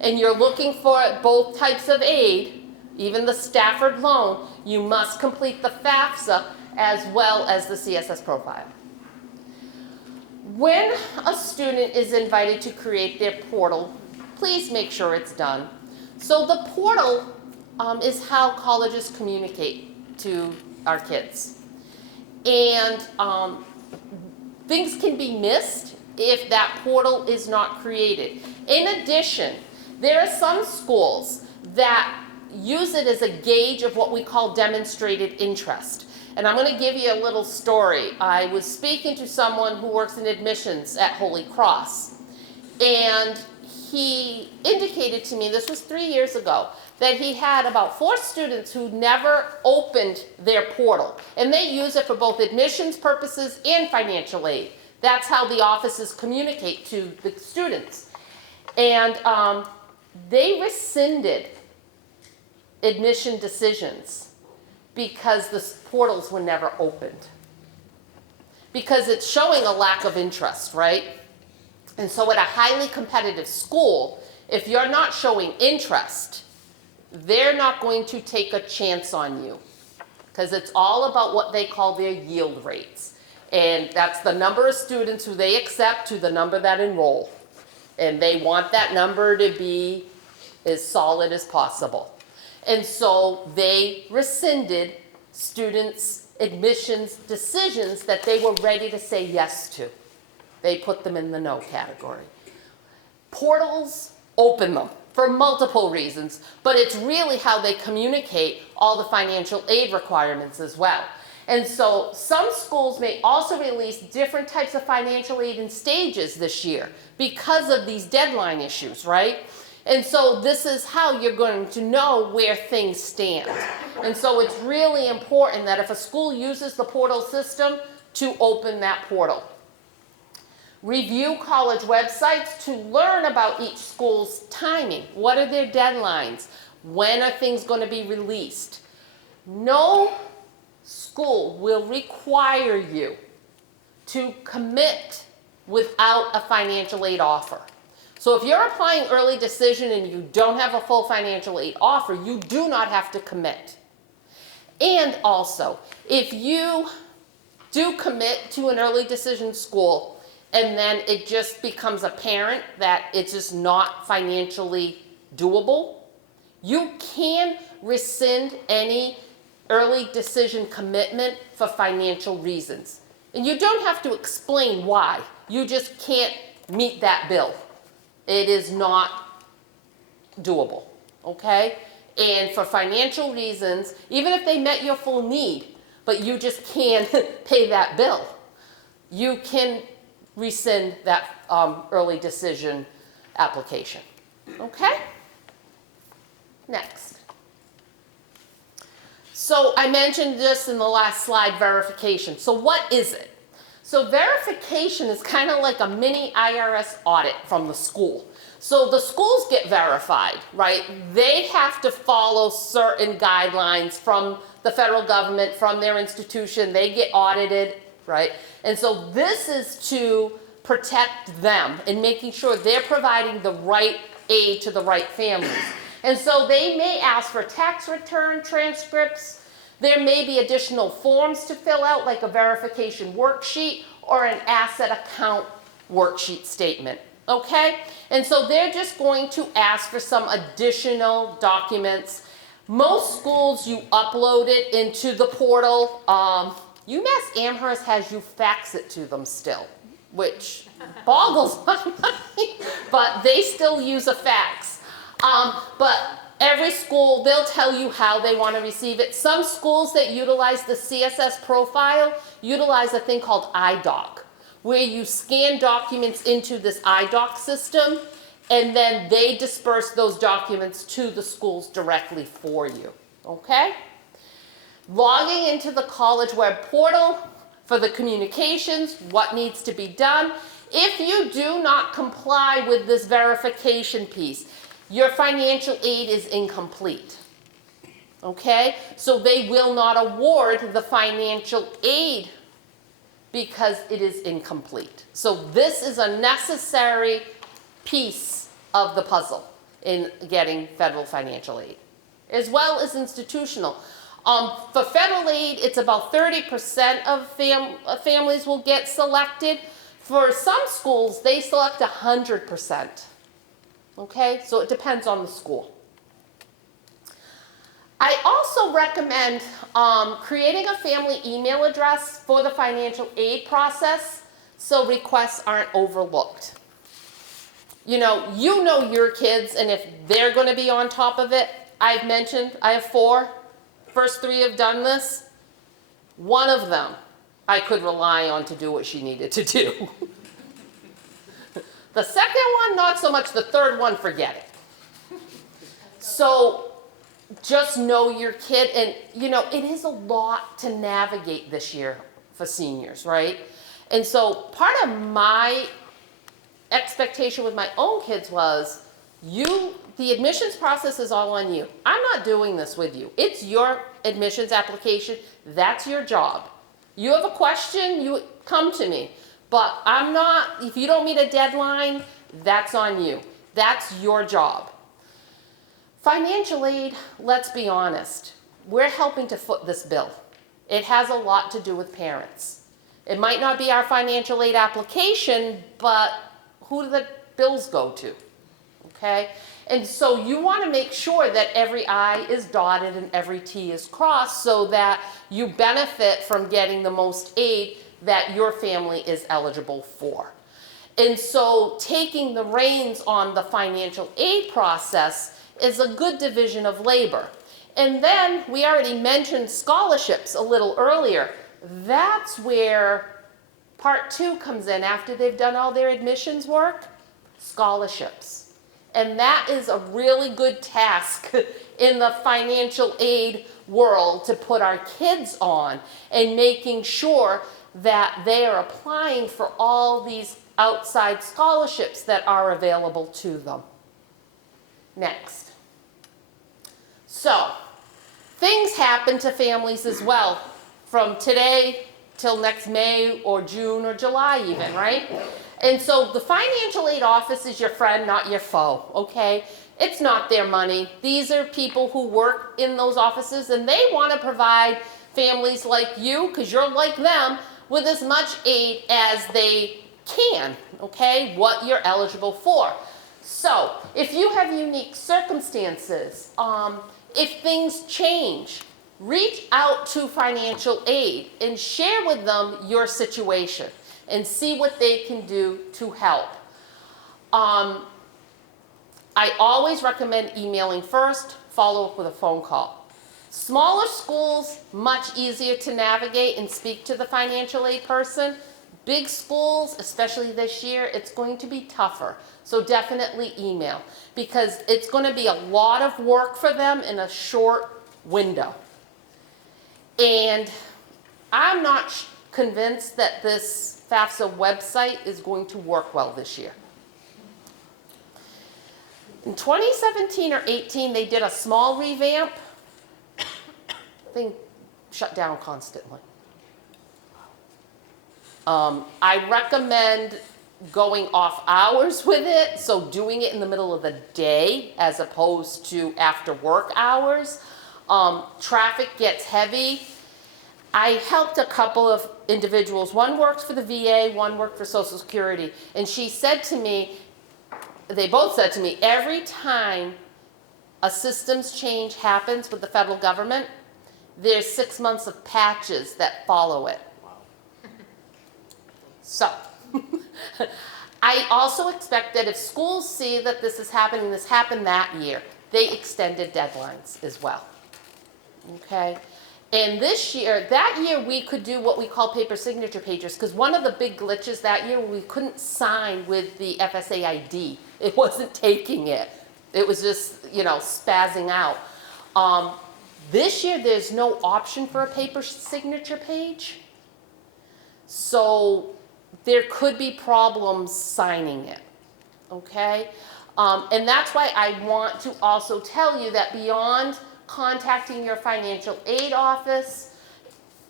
and you're looking for both types of aid, even the Stafford loan, you must complete the FAFSA as well as the CSS profile. When a student is invited to create their portal, please make sure it's done. So the portal is how colleges communicate to our kids. And things can be missed if that portal is not created. In addition, there are some schools that use it as a gauge of what we call demonstrated interest. And I'm going to give you a little story. I was speaking to someone who works in admissions at Holy Cross, and he indicated to me, this was 3 years ago, that he had about 4 students who never opened their portal. And they use it for both admissions purposes and financial aid. That's how the offices communicate to the students. And they rescinded admission decisions because the portals were never opened. Because it's showing a lack of interest, right? And so at a highly competitive school, if you're not showing interest, they're not going to take a chance on you. because it's all about what they call their yield rates. And that's the number of students who they accept to the number that enroll. And they want that number to be as solid as possible. And so they rescinded students' admissions decisions that they were ready to say yes to. They put them in the no category. Portals open them for multiple reasons, but it's really how they communicate all the financial aid requirements as well. And so some schools may also release different types of financial aid in stages this year because of these deadline issues, right? And so this is how you're going to know where things stand. And so it's really important that if a school uses the portal system, to open that portal. Review college websites to learn about each school's timing. What are their deadlines? When are things going to be released? No school will require you to commit without a financial aid offer. So if you're applying early decision and you don't have a full financial aid offer, you do not have to commit. And also, if you do commit to an early decision school and then it just becomes apparent that it's just not financially doable, you can rescind any early decision commitment for financial reasons. And you don't have to explain why. You just can't meet that bill. It is not doable, okay? And for financial reasons, even if they met your full need, but you just can't pay that bill, you can rescind that early decision application, okay? Next. So I mentioned this in the last slide, verification. So what is it? So verification is kind of like a mini IRS audit from the school. So the schools get verified, right? They have to follow certain guidelines from the federal government, from their institution. They get audited, right? And so this is to protect them and making sure they're providing the right aid to the right families. And so they may ask for tax return transcripts. There may be additional forms to fill out, like a verification worksheet or an asset account worksheet statement, okay? And so they're just going to ask for some additional documents. Most schools, you upload it into the portal. UMass Amherst has you fax it to them still, which boggles my mind, but they still use a fax. But every school, they'll tell you how they want to receive it. Some schools that utilize the CSS profile utilize a thing called iDoc, where you scan documents into this iDoc system, and then they disperse those documents to the schools directly for you, okay? Logging into the college web portal for the communications, what needs to be done. If you do not comply with this verification piece, your financial aid is incomplete, okay? So they will not award the financial aid because it is incomplete. So this is a necessary piece of the puzzle in getting federal financial aid, as well as institutional. For federal aid, it's about 30% of families will get selected. For some schools, they select 100%. Okay, so it depends on the school. I also recommend creating a family email address for the financial aid process so requests aren't overlooked. You know your kids, and if they're going to be on top of it, I've mentioned I have 4. First 3 have done this. One of them I could rely on to do what she needed to do. The second one, not so much. The third one, forget it. So just know your kid. And, it is a lot to navigate this year for seniors, right? And so part of my expectation with my own kids was, the admissions process is all on you. I'm not doing this with you. It's your admissions application. That's your job. You have a question, you come to me. But if you don't meet a deadline, that's on you. That's your job. Financial aid, let's be honest, we're helping to foot this bill. It has a lot to do with parents. It might not be our financial aid application, but who do the bills go to? Okay? And so you want to make sure that every I is dotted and every T is crossed so that you benefit from getting the most aid that your family is eligible for. And so taking the reins on the financial aid process is a good division of labor. And then we already mentioned scholarships a little earlier. That's where part 2 comes in after they've done all their admissions work, scholarships. And that is a really good task in the financial aid world to put our kids on and making sure that they are applying for all these outside scholarships that are available to them. Next. So, things happen to families as well from today till next May or June or July even, right? And so the financial aid office is your friend, not your foe, okay? It's not their money. These are people who work in those offices and they want to provide families like you, because you're like them, with as much aid as they can, okay? What you're eligible for. So if you have unique circumstances, if things change, reach out to financial aid and share with them your situation and see what they can do to help. I always recommend emailing first, follow up with a phone call. Smaller schools, much easier to navigate and speak to the financial aid person. Big schools, especially this year, it's going to be tougher. So definitely email, because it's going to be a lot of work for them in a short window. And I'm not convinced that this FAFSA website is going to work well this year. In 2017 or 18, they did a small revamp. Thing shut down constantly. I recommend going off hours with it, so doing it in the middle of the day as opposed to after work hours. Traffic gets heavy. I helped a couple of individuals. One works for the VA, one worked for Social Security. And she said to me, they both said to me, every time a systems change happens with the federal government, there's 6 months of patches that follow it. Wow. So, I also expect that if schools see that this is happening, this happened that year, they extended deadlines as well. Okay? And this year, that year we could do what we call paper signature pages, because one of the big glitches that year, we couldn't sign with the FSA ID. It wasn't taking it. It was just, spazzing out. This year, there's no option for a paper signature page. So there could be problems signing it, okay? And that's why I want to also tell you that beyond contacting your financial aid office,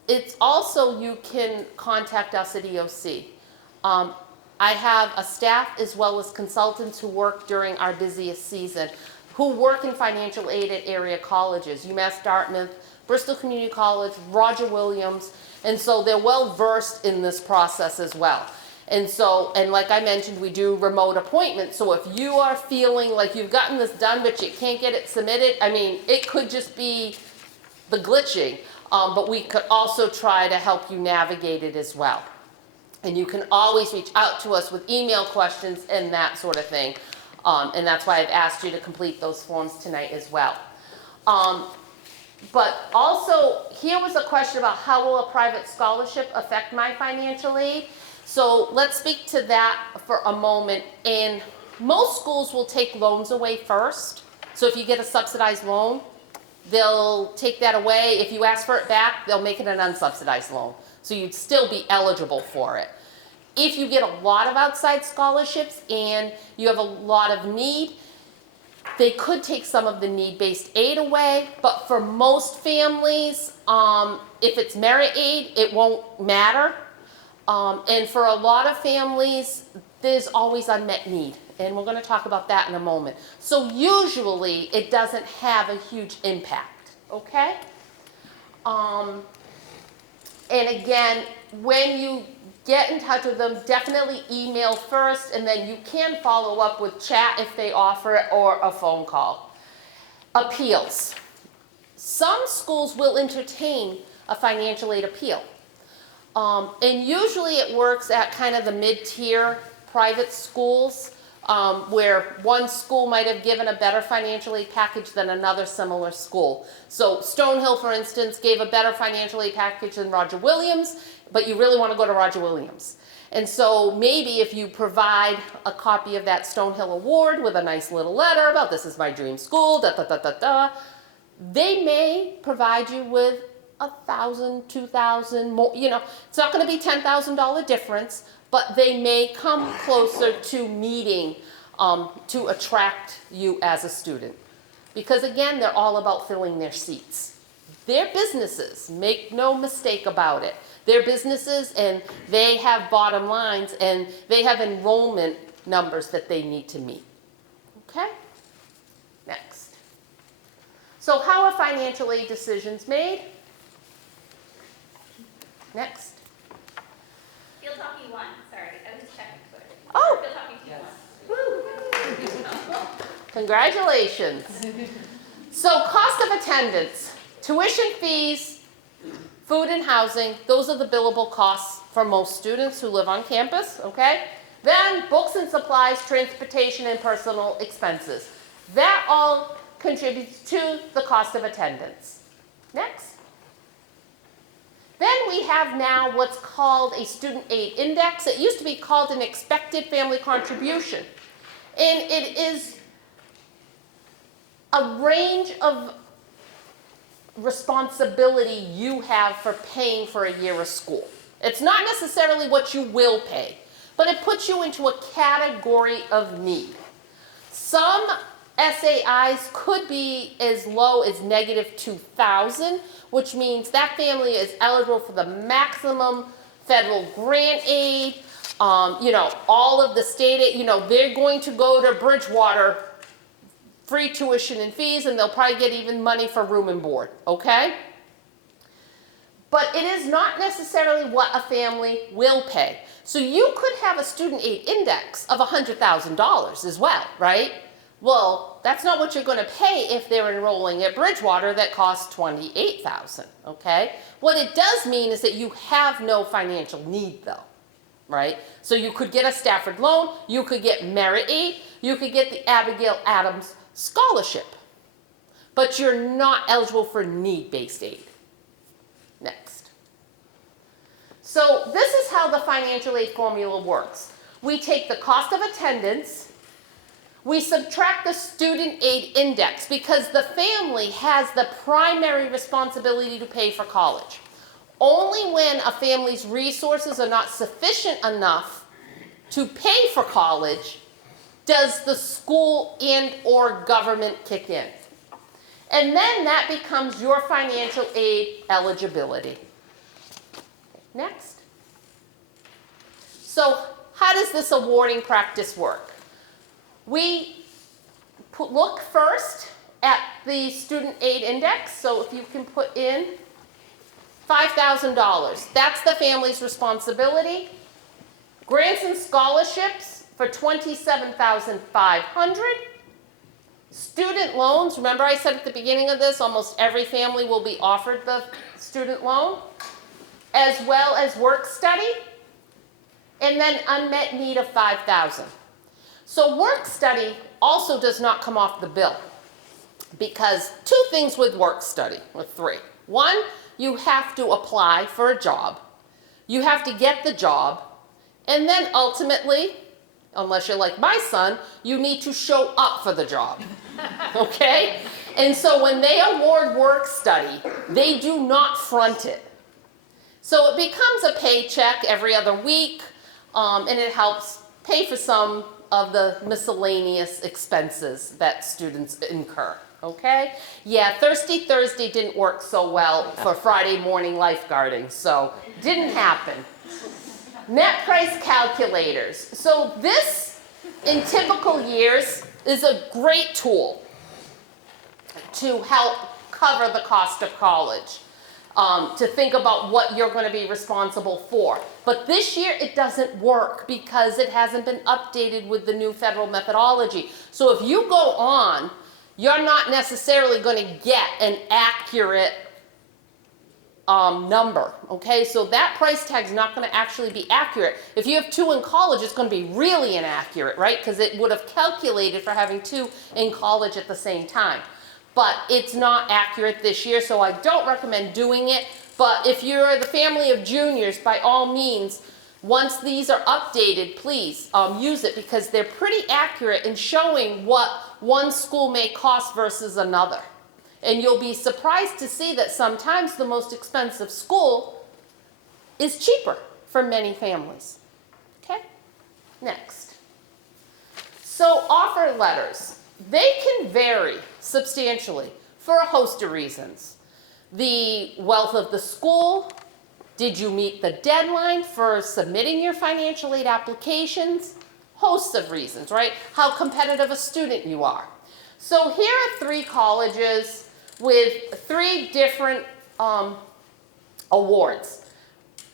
it's also you can contact us at EOC. I have a staff as well as consultants who work during our busiest season, who work in financial aid at area colleges, UMass Dartmouth, Bristol Community College, Roger Williams, and so they're well versed in this process as well. And so, and like I mentioned, we do remote appointments. So if you are feeling like you've gotten this done, but you can't get it submitted, I mean, it could just be the glitching, but we could also try to help you navigate it as well. And you can always reach out to us with email questions and that sort of thing. And that's why I've asked you to complete those forms tonight as well. But also, here was a question about how will a private scholarship affect my financial aid? So let's speak to that for a moment. And most schools will take loans away first. So if you get a subsidized loan, they'll take that away. If you ask for it back, they'll make it an unsubsidized loan. So you'd still be eligible for it. If you get a lot of outside scholarships and you have a lot of need, they could take some of the need-based aid away, but for most families, if it's merit aid, it won't matter. And for a lot of families, there's always unmet need, and we're going to talk about that in a moment. So usually, it doesn't have a huge impact, okay? And again, when you get in touch with them, definitely email first, and then you can follow up with chat if they offer it, or a phone call. Appeals. Some schools will entertain a financial aid appeal. And usually it works at kind of the mid-tier private schools, where one school might have given a better financial aid package than another similar school. So Stonehill, for instance, gave a better financial aid package than Roger Williams, but you really want to go to Roger Williams. And so maybe if you provide a copy of that Stonehill award with a nice little letter about this is my dream school, da da da da da, they may provide you with $1,000, $2,000 more. You know, it's not going to be $10,000 difference, but they may come closer to meeting to attract you as a student. Because again, they're all about filling their seats. They're businesses, make no mistake about it. They're businesses, and they have bottom lines, and they have enrollment numbers that they need to meet. Okay? Next. So how are financial aid decisions made? Next. Field Hockey won, sorry, I was checking. Oh. Field Hockey team won. Congratulations. So cost of attendance, tuition fees, food and housing, those are the billable costs for most students who live on campus, okay? Then books and supplies, transportation, and personal expenses. That all contributes to the cost of attendance. Next. Then we have now what's called a student aid index. It used to be called an expected family contribution. And it is a range of responsibility you have for paying for a year of school. It's not necessarily what you will pay, but it puts you into a category of need. Some SAIs could be as low as -2,000, which means that family is eligible for the maximum federal grant aid, you know, all of the state aid, you know, they're going to go to Bridgewater, free tuition and fees, and they'll probably get even money for room and board, okay? But it is not necessarily what a family will pay. So you could have a student aid index of $100,000 as well, right? Well, that's not what you're going to pay if they're enrolling at Bridgewater that costs $28,000, okay? What it does mean is that you have no financial need though, right? So you could get a Stafford loan, you could get merit aid, you could get the Abigail Adams scholarship, but you're not eligible for need-based aid. Next. So this is how the financial aid formula works. We take the cost of attendance, we subtract the student aid index because the family has the primary responsibility to pay for college. Only when a family's resources are not sufficient enough to pay for college does the school and or government kick in. And then that becomes your financial aid eligibility. Next. So how does this awarding practice work? We look first at the student aid index. So if you can put in $5,000, that's the family's responsibility. Grants and scholarships for $27,500. Student loans, remember I said at the beginning of this, almost every family will be offered the student loan, as well as work study, and then unmet need of $5,000. So work study also does not come off the bill, because two things with work study, or three. One, you have to apply for a job, you have to get the job, and then ultimately, unless you're like my son, you need to show up for the job, okay? And so when they award work study, they do not front it. So it becomes a paycheck every other week, and it helps pay for some of the miscellaneous expenses that students incur, okay? Yeah, Thirsty Thursday didn't work so well for Friday morning lifeguarding, so didn't happen. Net price calculators. So this, in typical years, is a great tool to help cover the cost of college. to think about what you're going to be responsible for. But this year it doesn't work because it hasn't been updated with the new federal methodology. So if you go on, you're not necessarily going to get an accurate number, okay? So that price tag's not going to actually be accurate. If you have 2 in college, it's going to be really inaccurate, right? Because it would have calculated for having 2 in college at the same time. But it's not accurate this year, so I don't recommend doing it. But if you're the family of juniors, by all means, once these are updated, please use it because they're pretty accurate in showing what one school may cost versus another. And you'll be surprised to see that sometimes the most expensive school is cheaper for many families. Okay? Next. So offer letters. They can vary substantially for a host of reasons. The wealth of the school, did you meet the deadline for submitting your financial aid applications? Hosts of reasons, right? How competitive a student you are. So here are 3 colleges with 3 different awards.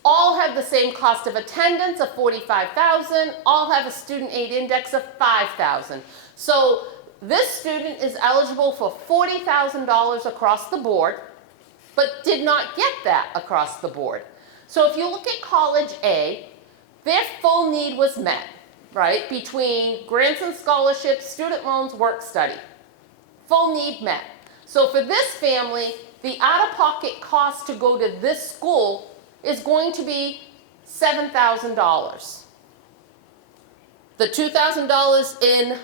All have the same cost of attendance of $45,000, all have a student aid index of 5,000. So this student is eligible for $40,000 across the board, but did not get that across the board. So if you look at College A, their full need was met, right? Between grants and scholarships, student loans, work study. Full need met. So for this family, the out-of-pocket cost to go to this school is going to be $7,000. The $2,000 in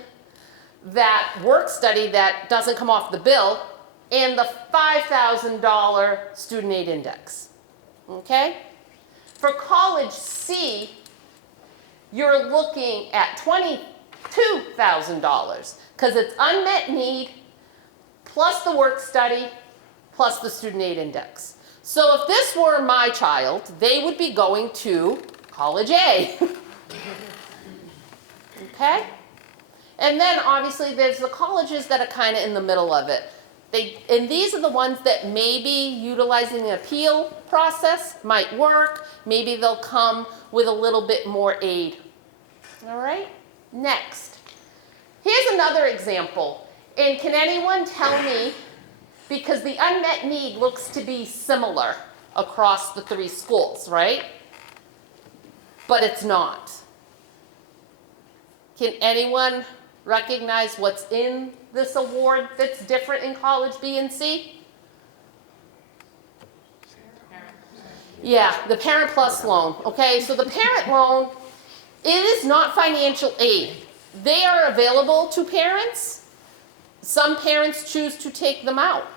that work study that doesn't come off the bill, and the $5,000 student aid index. Okay? For College C, you're looking at $22,000 because it's unmet need plus the work study plus the student aid index. So if this were my child, they would be going to College A. Okay? And then obviously there's the colleges that are kind of in the middle of it. And these are the ones that maybe utilizing an appeal process might work. Maybe they'll come with a little bit more aid. All right? Next. Here's another example. And can anyone tell me, because the unmet need looks to be similar across the 3 schools, right? But it's not. Can anyone recognize what's in this award that's different in College B and C? Yeah, the Parent Plus loan. Okay, so the parent loan, it is not financial aid. They are available to parents. Some parents choose to take them out.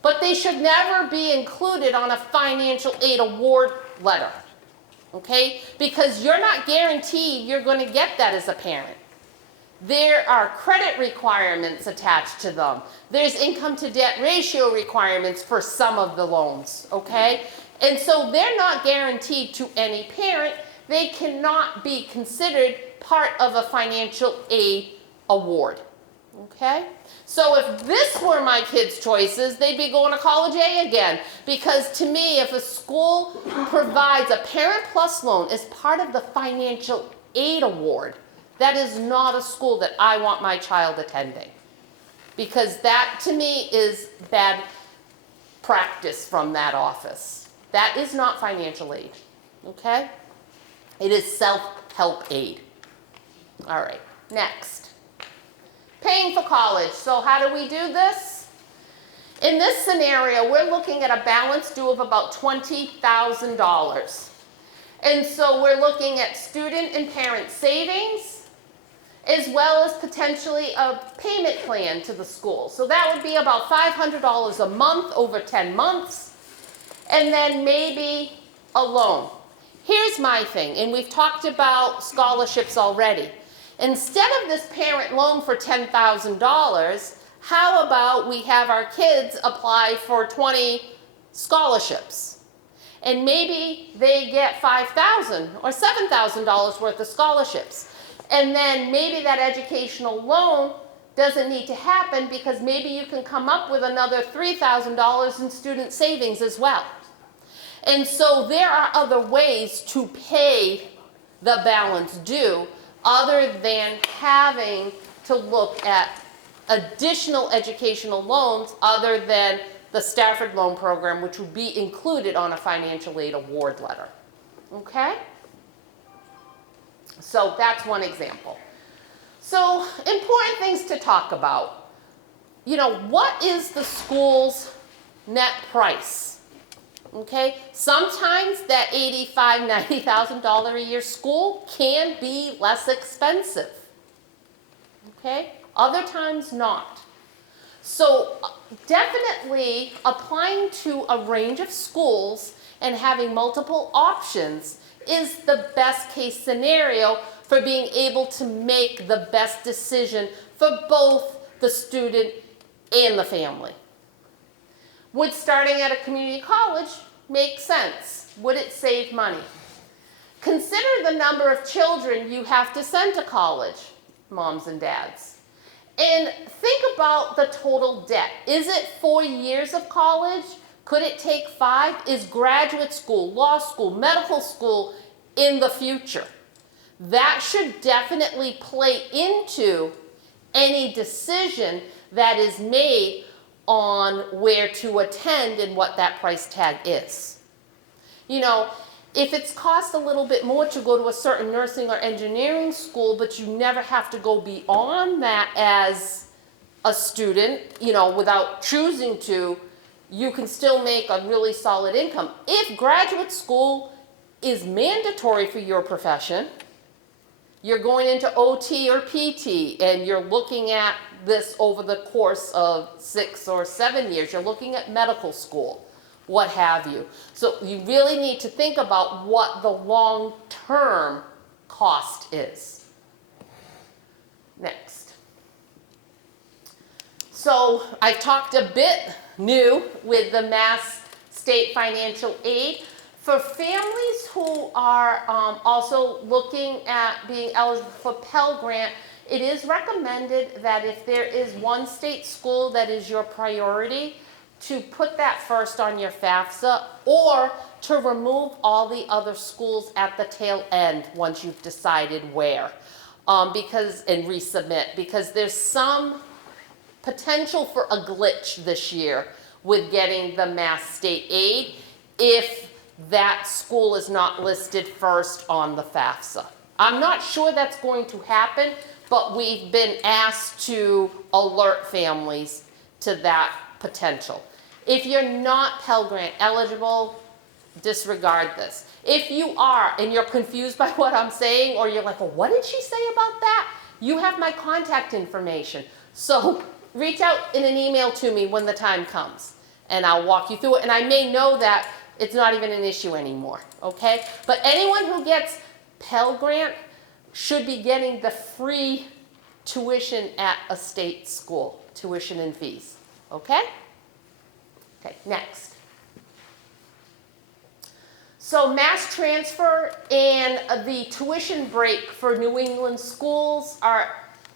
But they should never be included on a financial aid award letter. Okay? Because you're not guaranteed you're going to get that as a parent. There are credit requirements attached to them. There's income to debt ratio requirements for some of the loans, okay? And so they're not guaranteed to any parent. They cannot be considered part of a financial aid award, okay? So if this were my kids' choices, they'd be going to College A again. Because to me, if a school provides a Parent Plus loan as part of the financial aid award, that is not a school that I want my child attending. Because that, to me, is bad practice from that office. That is not financial aid, okay? It is self-help aid. All right, next. Paying for college. So how do we do this? In this scenario, we're looking at a balance due of about $20,000. And so we're looking at student and parent savings, as well as potentially a payment plan to the school. So that would be about $500 a month over 10 months, and then maybe a loan. Here's my thing, and we've talked about scholarships already. Instead of this parent loan for $10,000, how about we have our kids apply for 20 scholarships? And maybe they get $5,000 or $7,000 worth of scholarships. And then maybe that educational loan doesn't need to happen because maybe you can come up with another $3,000 in student savings as well. And so there are other ways to pay the balance due other than having to look at additional educational loans other than the Stafford Loan Program, which would be included on a financial aid award letter. Okay? So that's one example. So important things to talk about. You know, what is the school's net price? Okay? Sometimes that $85,000, $90,000 a year school can be less expensive. Okay? Other times not. So definitely applying to a range of schools and having multiple options is the best case scenario for being able to make the best decision for both the student and the family. Would starting at a community college make sense? Would it save money? Consider the number of children you have to send to college, moms and dads. And think about the total debt. Is it 4 years of college? Could it take 5? Is graduate school, law school, medical school in the future? That should definitely play into any decision that is made on where to attend and what that price tag is. You know, if it's cost a little bit more to go to a certain nursing or engineering school, but you never have to go beyond that as a student, you know, without choosing to, you can still make a really solid income. If graduate school is mandatory for your profession, you're going into OT or PT and you're looking at this over the course of 6 or 7 years, you're looking at medical school, what have you. So you really need to think about what the long-term cost is. Next. So I talked a bit new with the Mass State Financial Aid. For families who are also looking at being eligible for Pell Grant, it is recommended that if there is one state school that is your priority, to put that first on your FAFSA or to remove all the other schools at the tail end once you've decided where, and resubmit, because there's some potential for a glitch this year with getting the Mass State Aid if that school is not listed first on the FAFSA. I'm not sure that's going to happen, but we've been asked to alert families to that potential. If you're not Pell Grant eligible, disregard this. If you are and you're confused by what I'm saying, or you're like, well, what did she say about that? You have my contact information. So reach out in an email to me when the time comes and I'll walk you through it. And I may know that it's not even an issue anymore, okay? But anyone who gets Pell Grant should be getting the free tuition at a state school, tuition and fees, okay? Okay, next. So mass transfer and the tuition break for New England schools are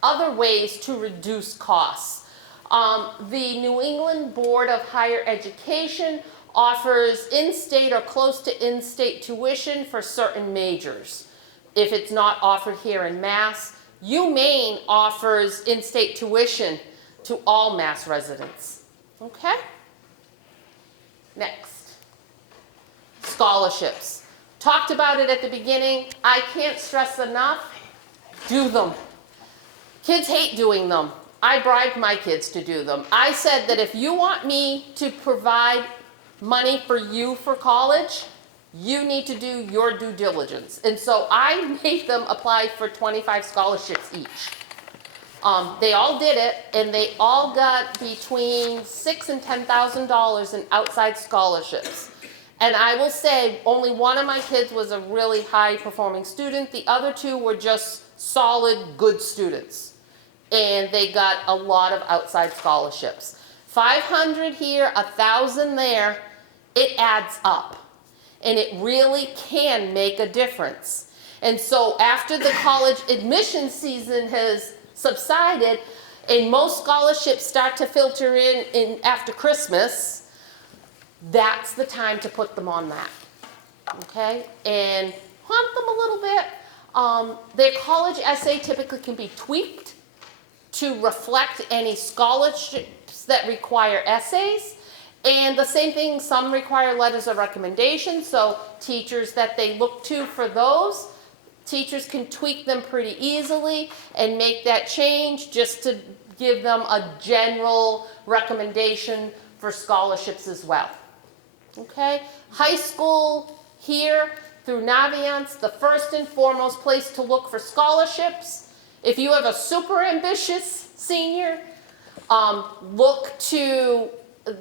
other ways to reduce costs. The New England Board of Higher Education offers in-state or close to in-state tuition for certain majors. If it's not offered here in Mass, UMaine offers in-state tuition to all Mass residents. Okay? Next. Scholarships. Talked about it at the beginning. I can't stress enough, do them. Kids hate doing them. I bribed my kids to do them. I said that if you want me to provide money for you for college, you need to do your due diligence. And so I made them apply for 25 scholarships each. They all did it, and they all got between $6,000 and $10,000 in outside scholarships. And I will say, only one of my kids was a really high-performing student. The other two were just solid, good students. And they got a lot of outside scholarships. 500 here, 1,000 there, it adds up. And it really can make a difference. And so after the college admission season has subsided, and most scholarships start to filter in after Christmas, that's the time to put them on that. okay, and haunt them a little bit. Their college essay typically can be tweaked to reflect any scholarships that require essays. And the same thing, some require letters of recommendation, so teachers that they look to for those, teachers can tweak them pretty easily and make that change just to give them a general recommendation for scholarships as well. Okay, high school here through Naviance, the first and foremost place to look for scholarships. If you have a super ambitious senior, look to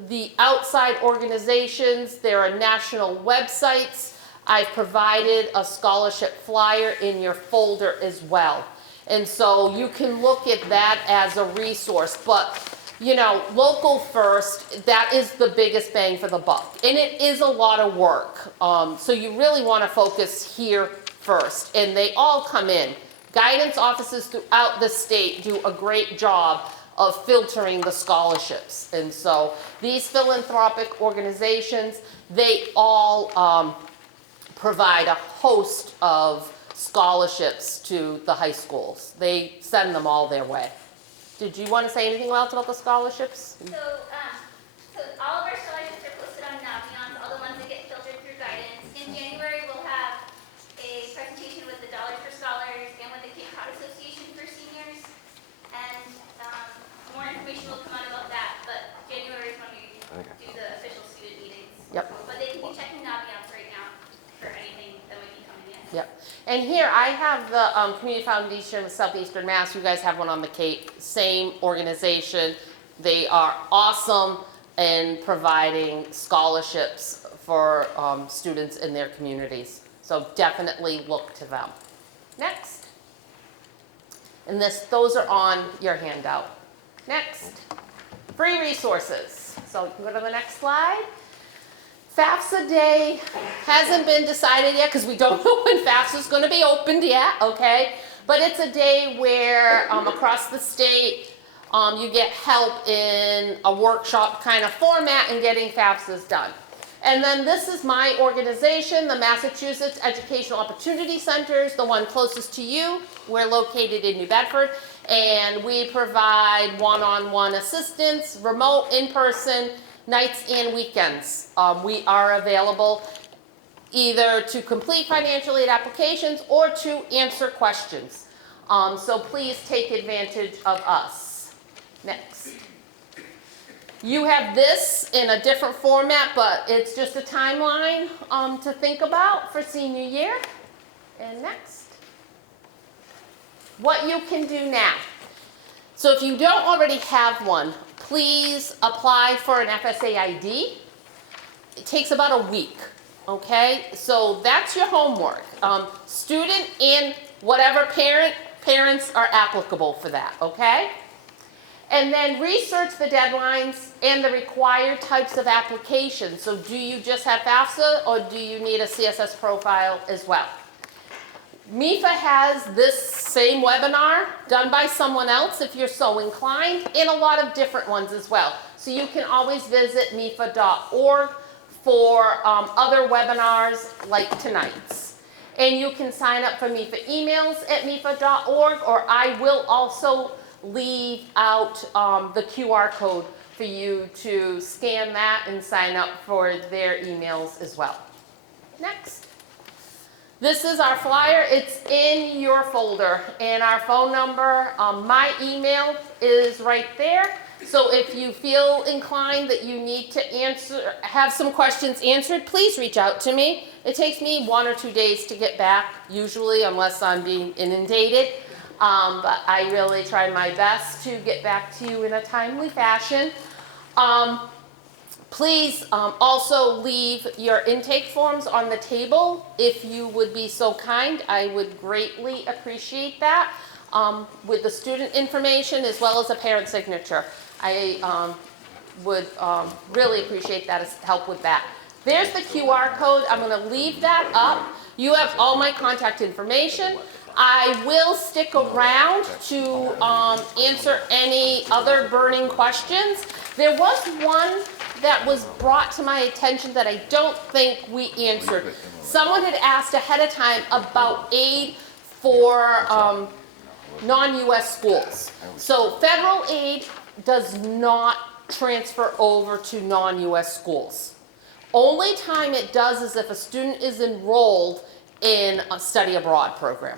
the outside organizations. There are national websites. I've provided a scholarship flyer in your folder as well. And so you can look at that as a resource. But, you know, local first, that is the biggest bang for the buck. And it is a lot of work. So you really want to focus here first. And they all come in. Guidance offices throughout the state do a great job of filtering the scholarships. And so these philanthropic organizations, they all provide a host of scholarships to the high schools. They send them all their way. Did you want to say anything else about the scholarships? So all of our scholarships are posted on Naviance, all the ones that get filtered through guidance. In January, we'll have a presentation with the Dollars for Scholars and with the Cape Cod Association for Seniors. And more information will come out about that, but January is when we do the official student meetings. Yep. But they can be checking Naviance right now for anything that might be coming in. Yep. And here I have the Community Foundation of Southeastern Mass. You guys have one on the Cape. Same organization. They are awesome in providing scholarships for students in their communities. So definitely look to them. Next. And those are on your handout. Next. Free resources. So you can go to the next slide. FAFSA Day hasn't been decided yet because we don't know when FAFSA is going to be opened yet, okay? But it's a day where across the state you get help in a workshop kind of format in getting FAFSAs done. And then this is my organization, the Massachusetts Educational Opportunity Centers, the one closest to you. We're located in New Bedford, and we provide one-on-one assistance, remote, in-person, nights and weekends. We are available either to complete financial aid applications or to answer questions. So please take advantage of us. Next. You have this in a different format, but it's just a timeline to think about for senior year. And next. What you can do now. So if you don't already have one, please apply for an FSA ID. It takes about a week, okay? So that's your homework. Student and whatever parents are applicable for that, okay? And then research the deadlines and the required types of applications. So do you just have FAFSA or do you need a CSS profile as well? MEFA has this same webinar done by someone else if you're so inclined, and a lot of different ones as well. So you can always visit MEFA.org for other webinars like tonight's. And you can sign up for MEFA emails at MEFA.org, or I will also leave out the QR code for you to scan that and sign up for their emails as well. Next. This is our flyer. It's in your folder, and our phone number, my email is right there. So if you feel inclined that you need to have some questions answered, please reach out to me. It takes me 1 or 2 days to get back, usually, unless I'm being inundated. But I really try my best to get back to you in a timely fashion. Please also leave your intake forms on the table if you would be so kind. I would greatly appreciate that with the student information as well as a parent signature. I would really appreciate that as help with that. There's the QR code. I'm going to leave that up. You have all my contact information. I will stick around to answer any other burning questions. There was one that was brought to my attention that I don't think we answered. Someone had asked ahead of time about aid for non-US schools. So federal aid does not transfer over to non-US schools. Only time it does is if a student is enrolled in a study abroad program.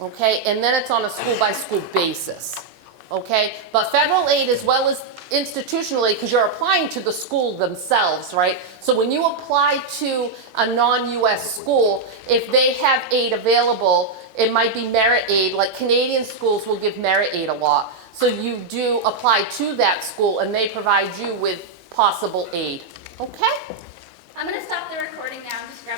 Okay, and then it's on a school-by-school basis. Okay, but federal aid as well as institutionally, because you're applying to the school themselves, right? So when you apply to a non-US school, if they have aid available, it might be merit aid, like Canadian schools will give merit aid a lot. So you do apply to that school and they provide you with possible aid. Okay? I'm gonna stop the recording now and just grab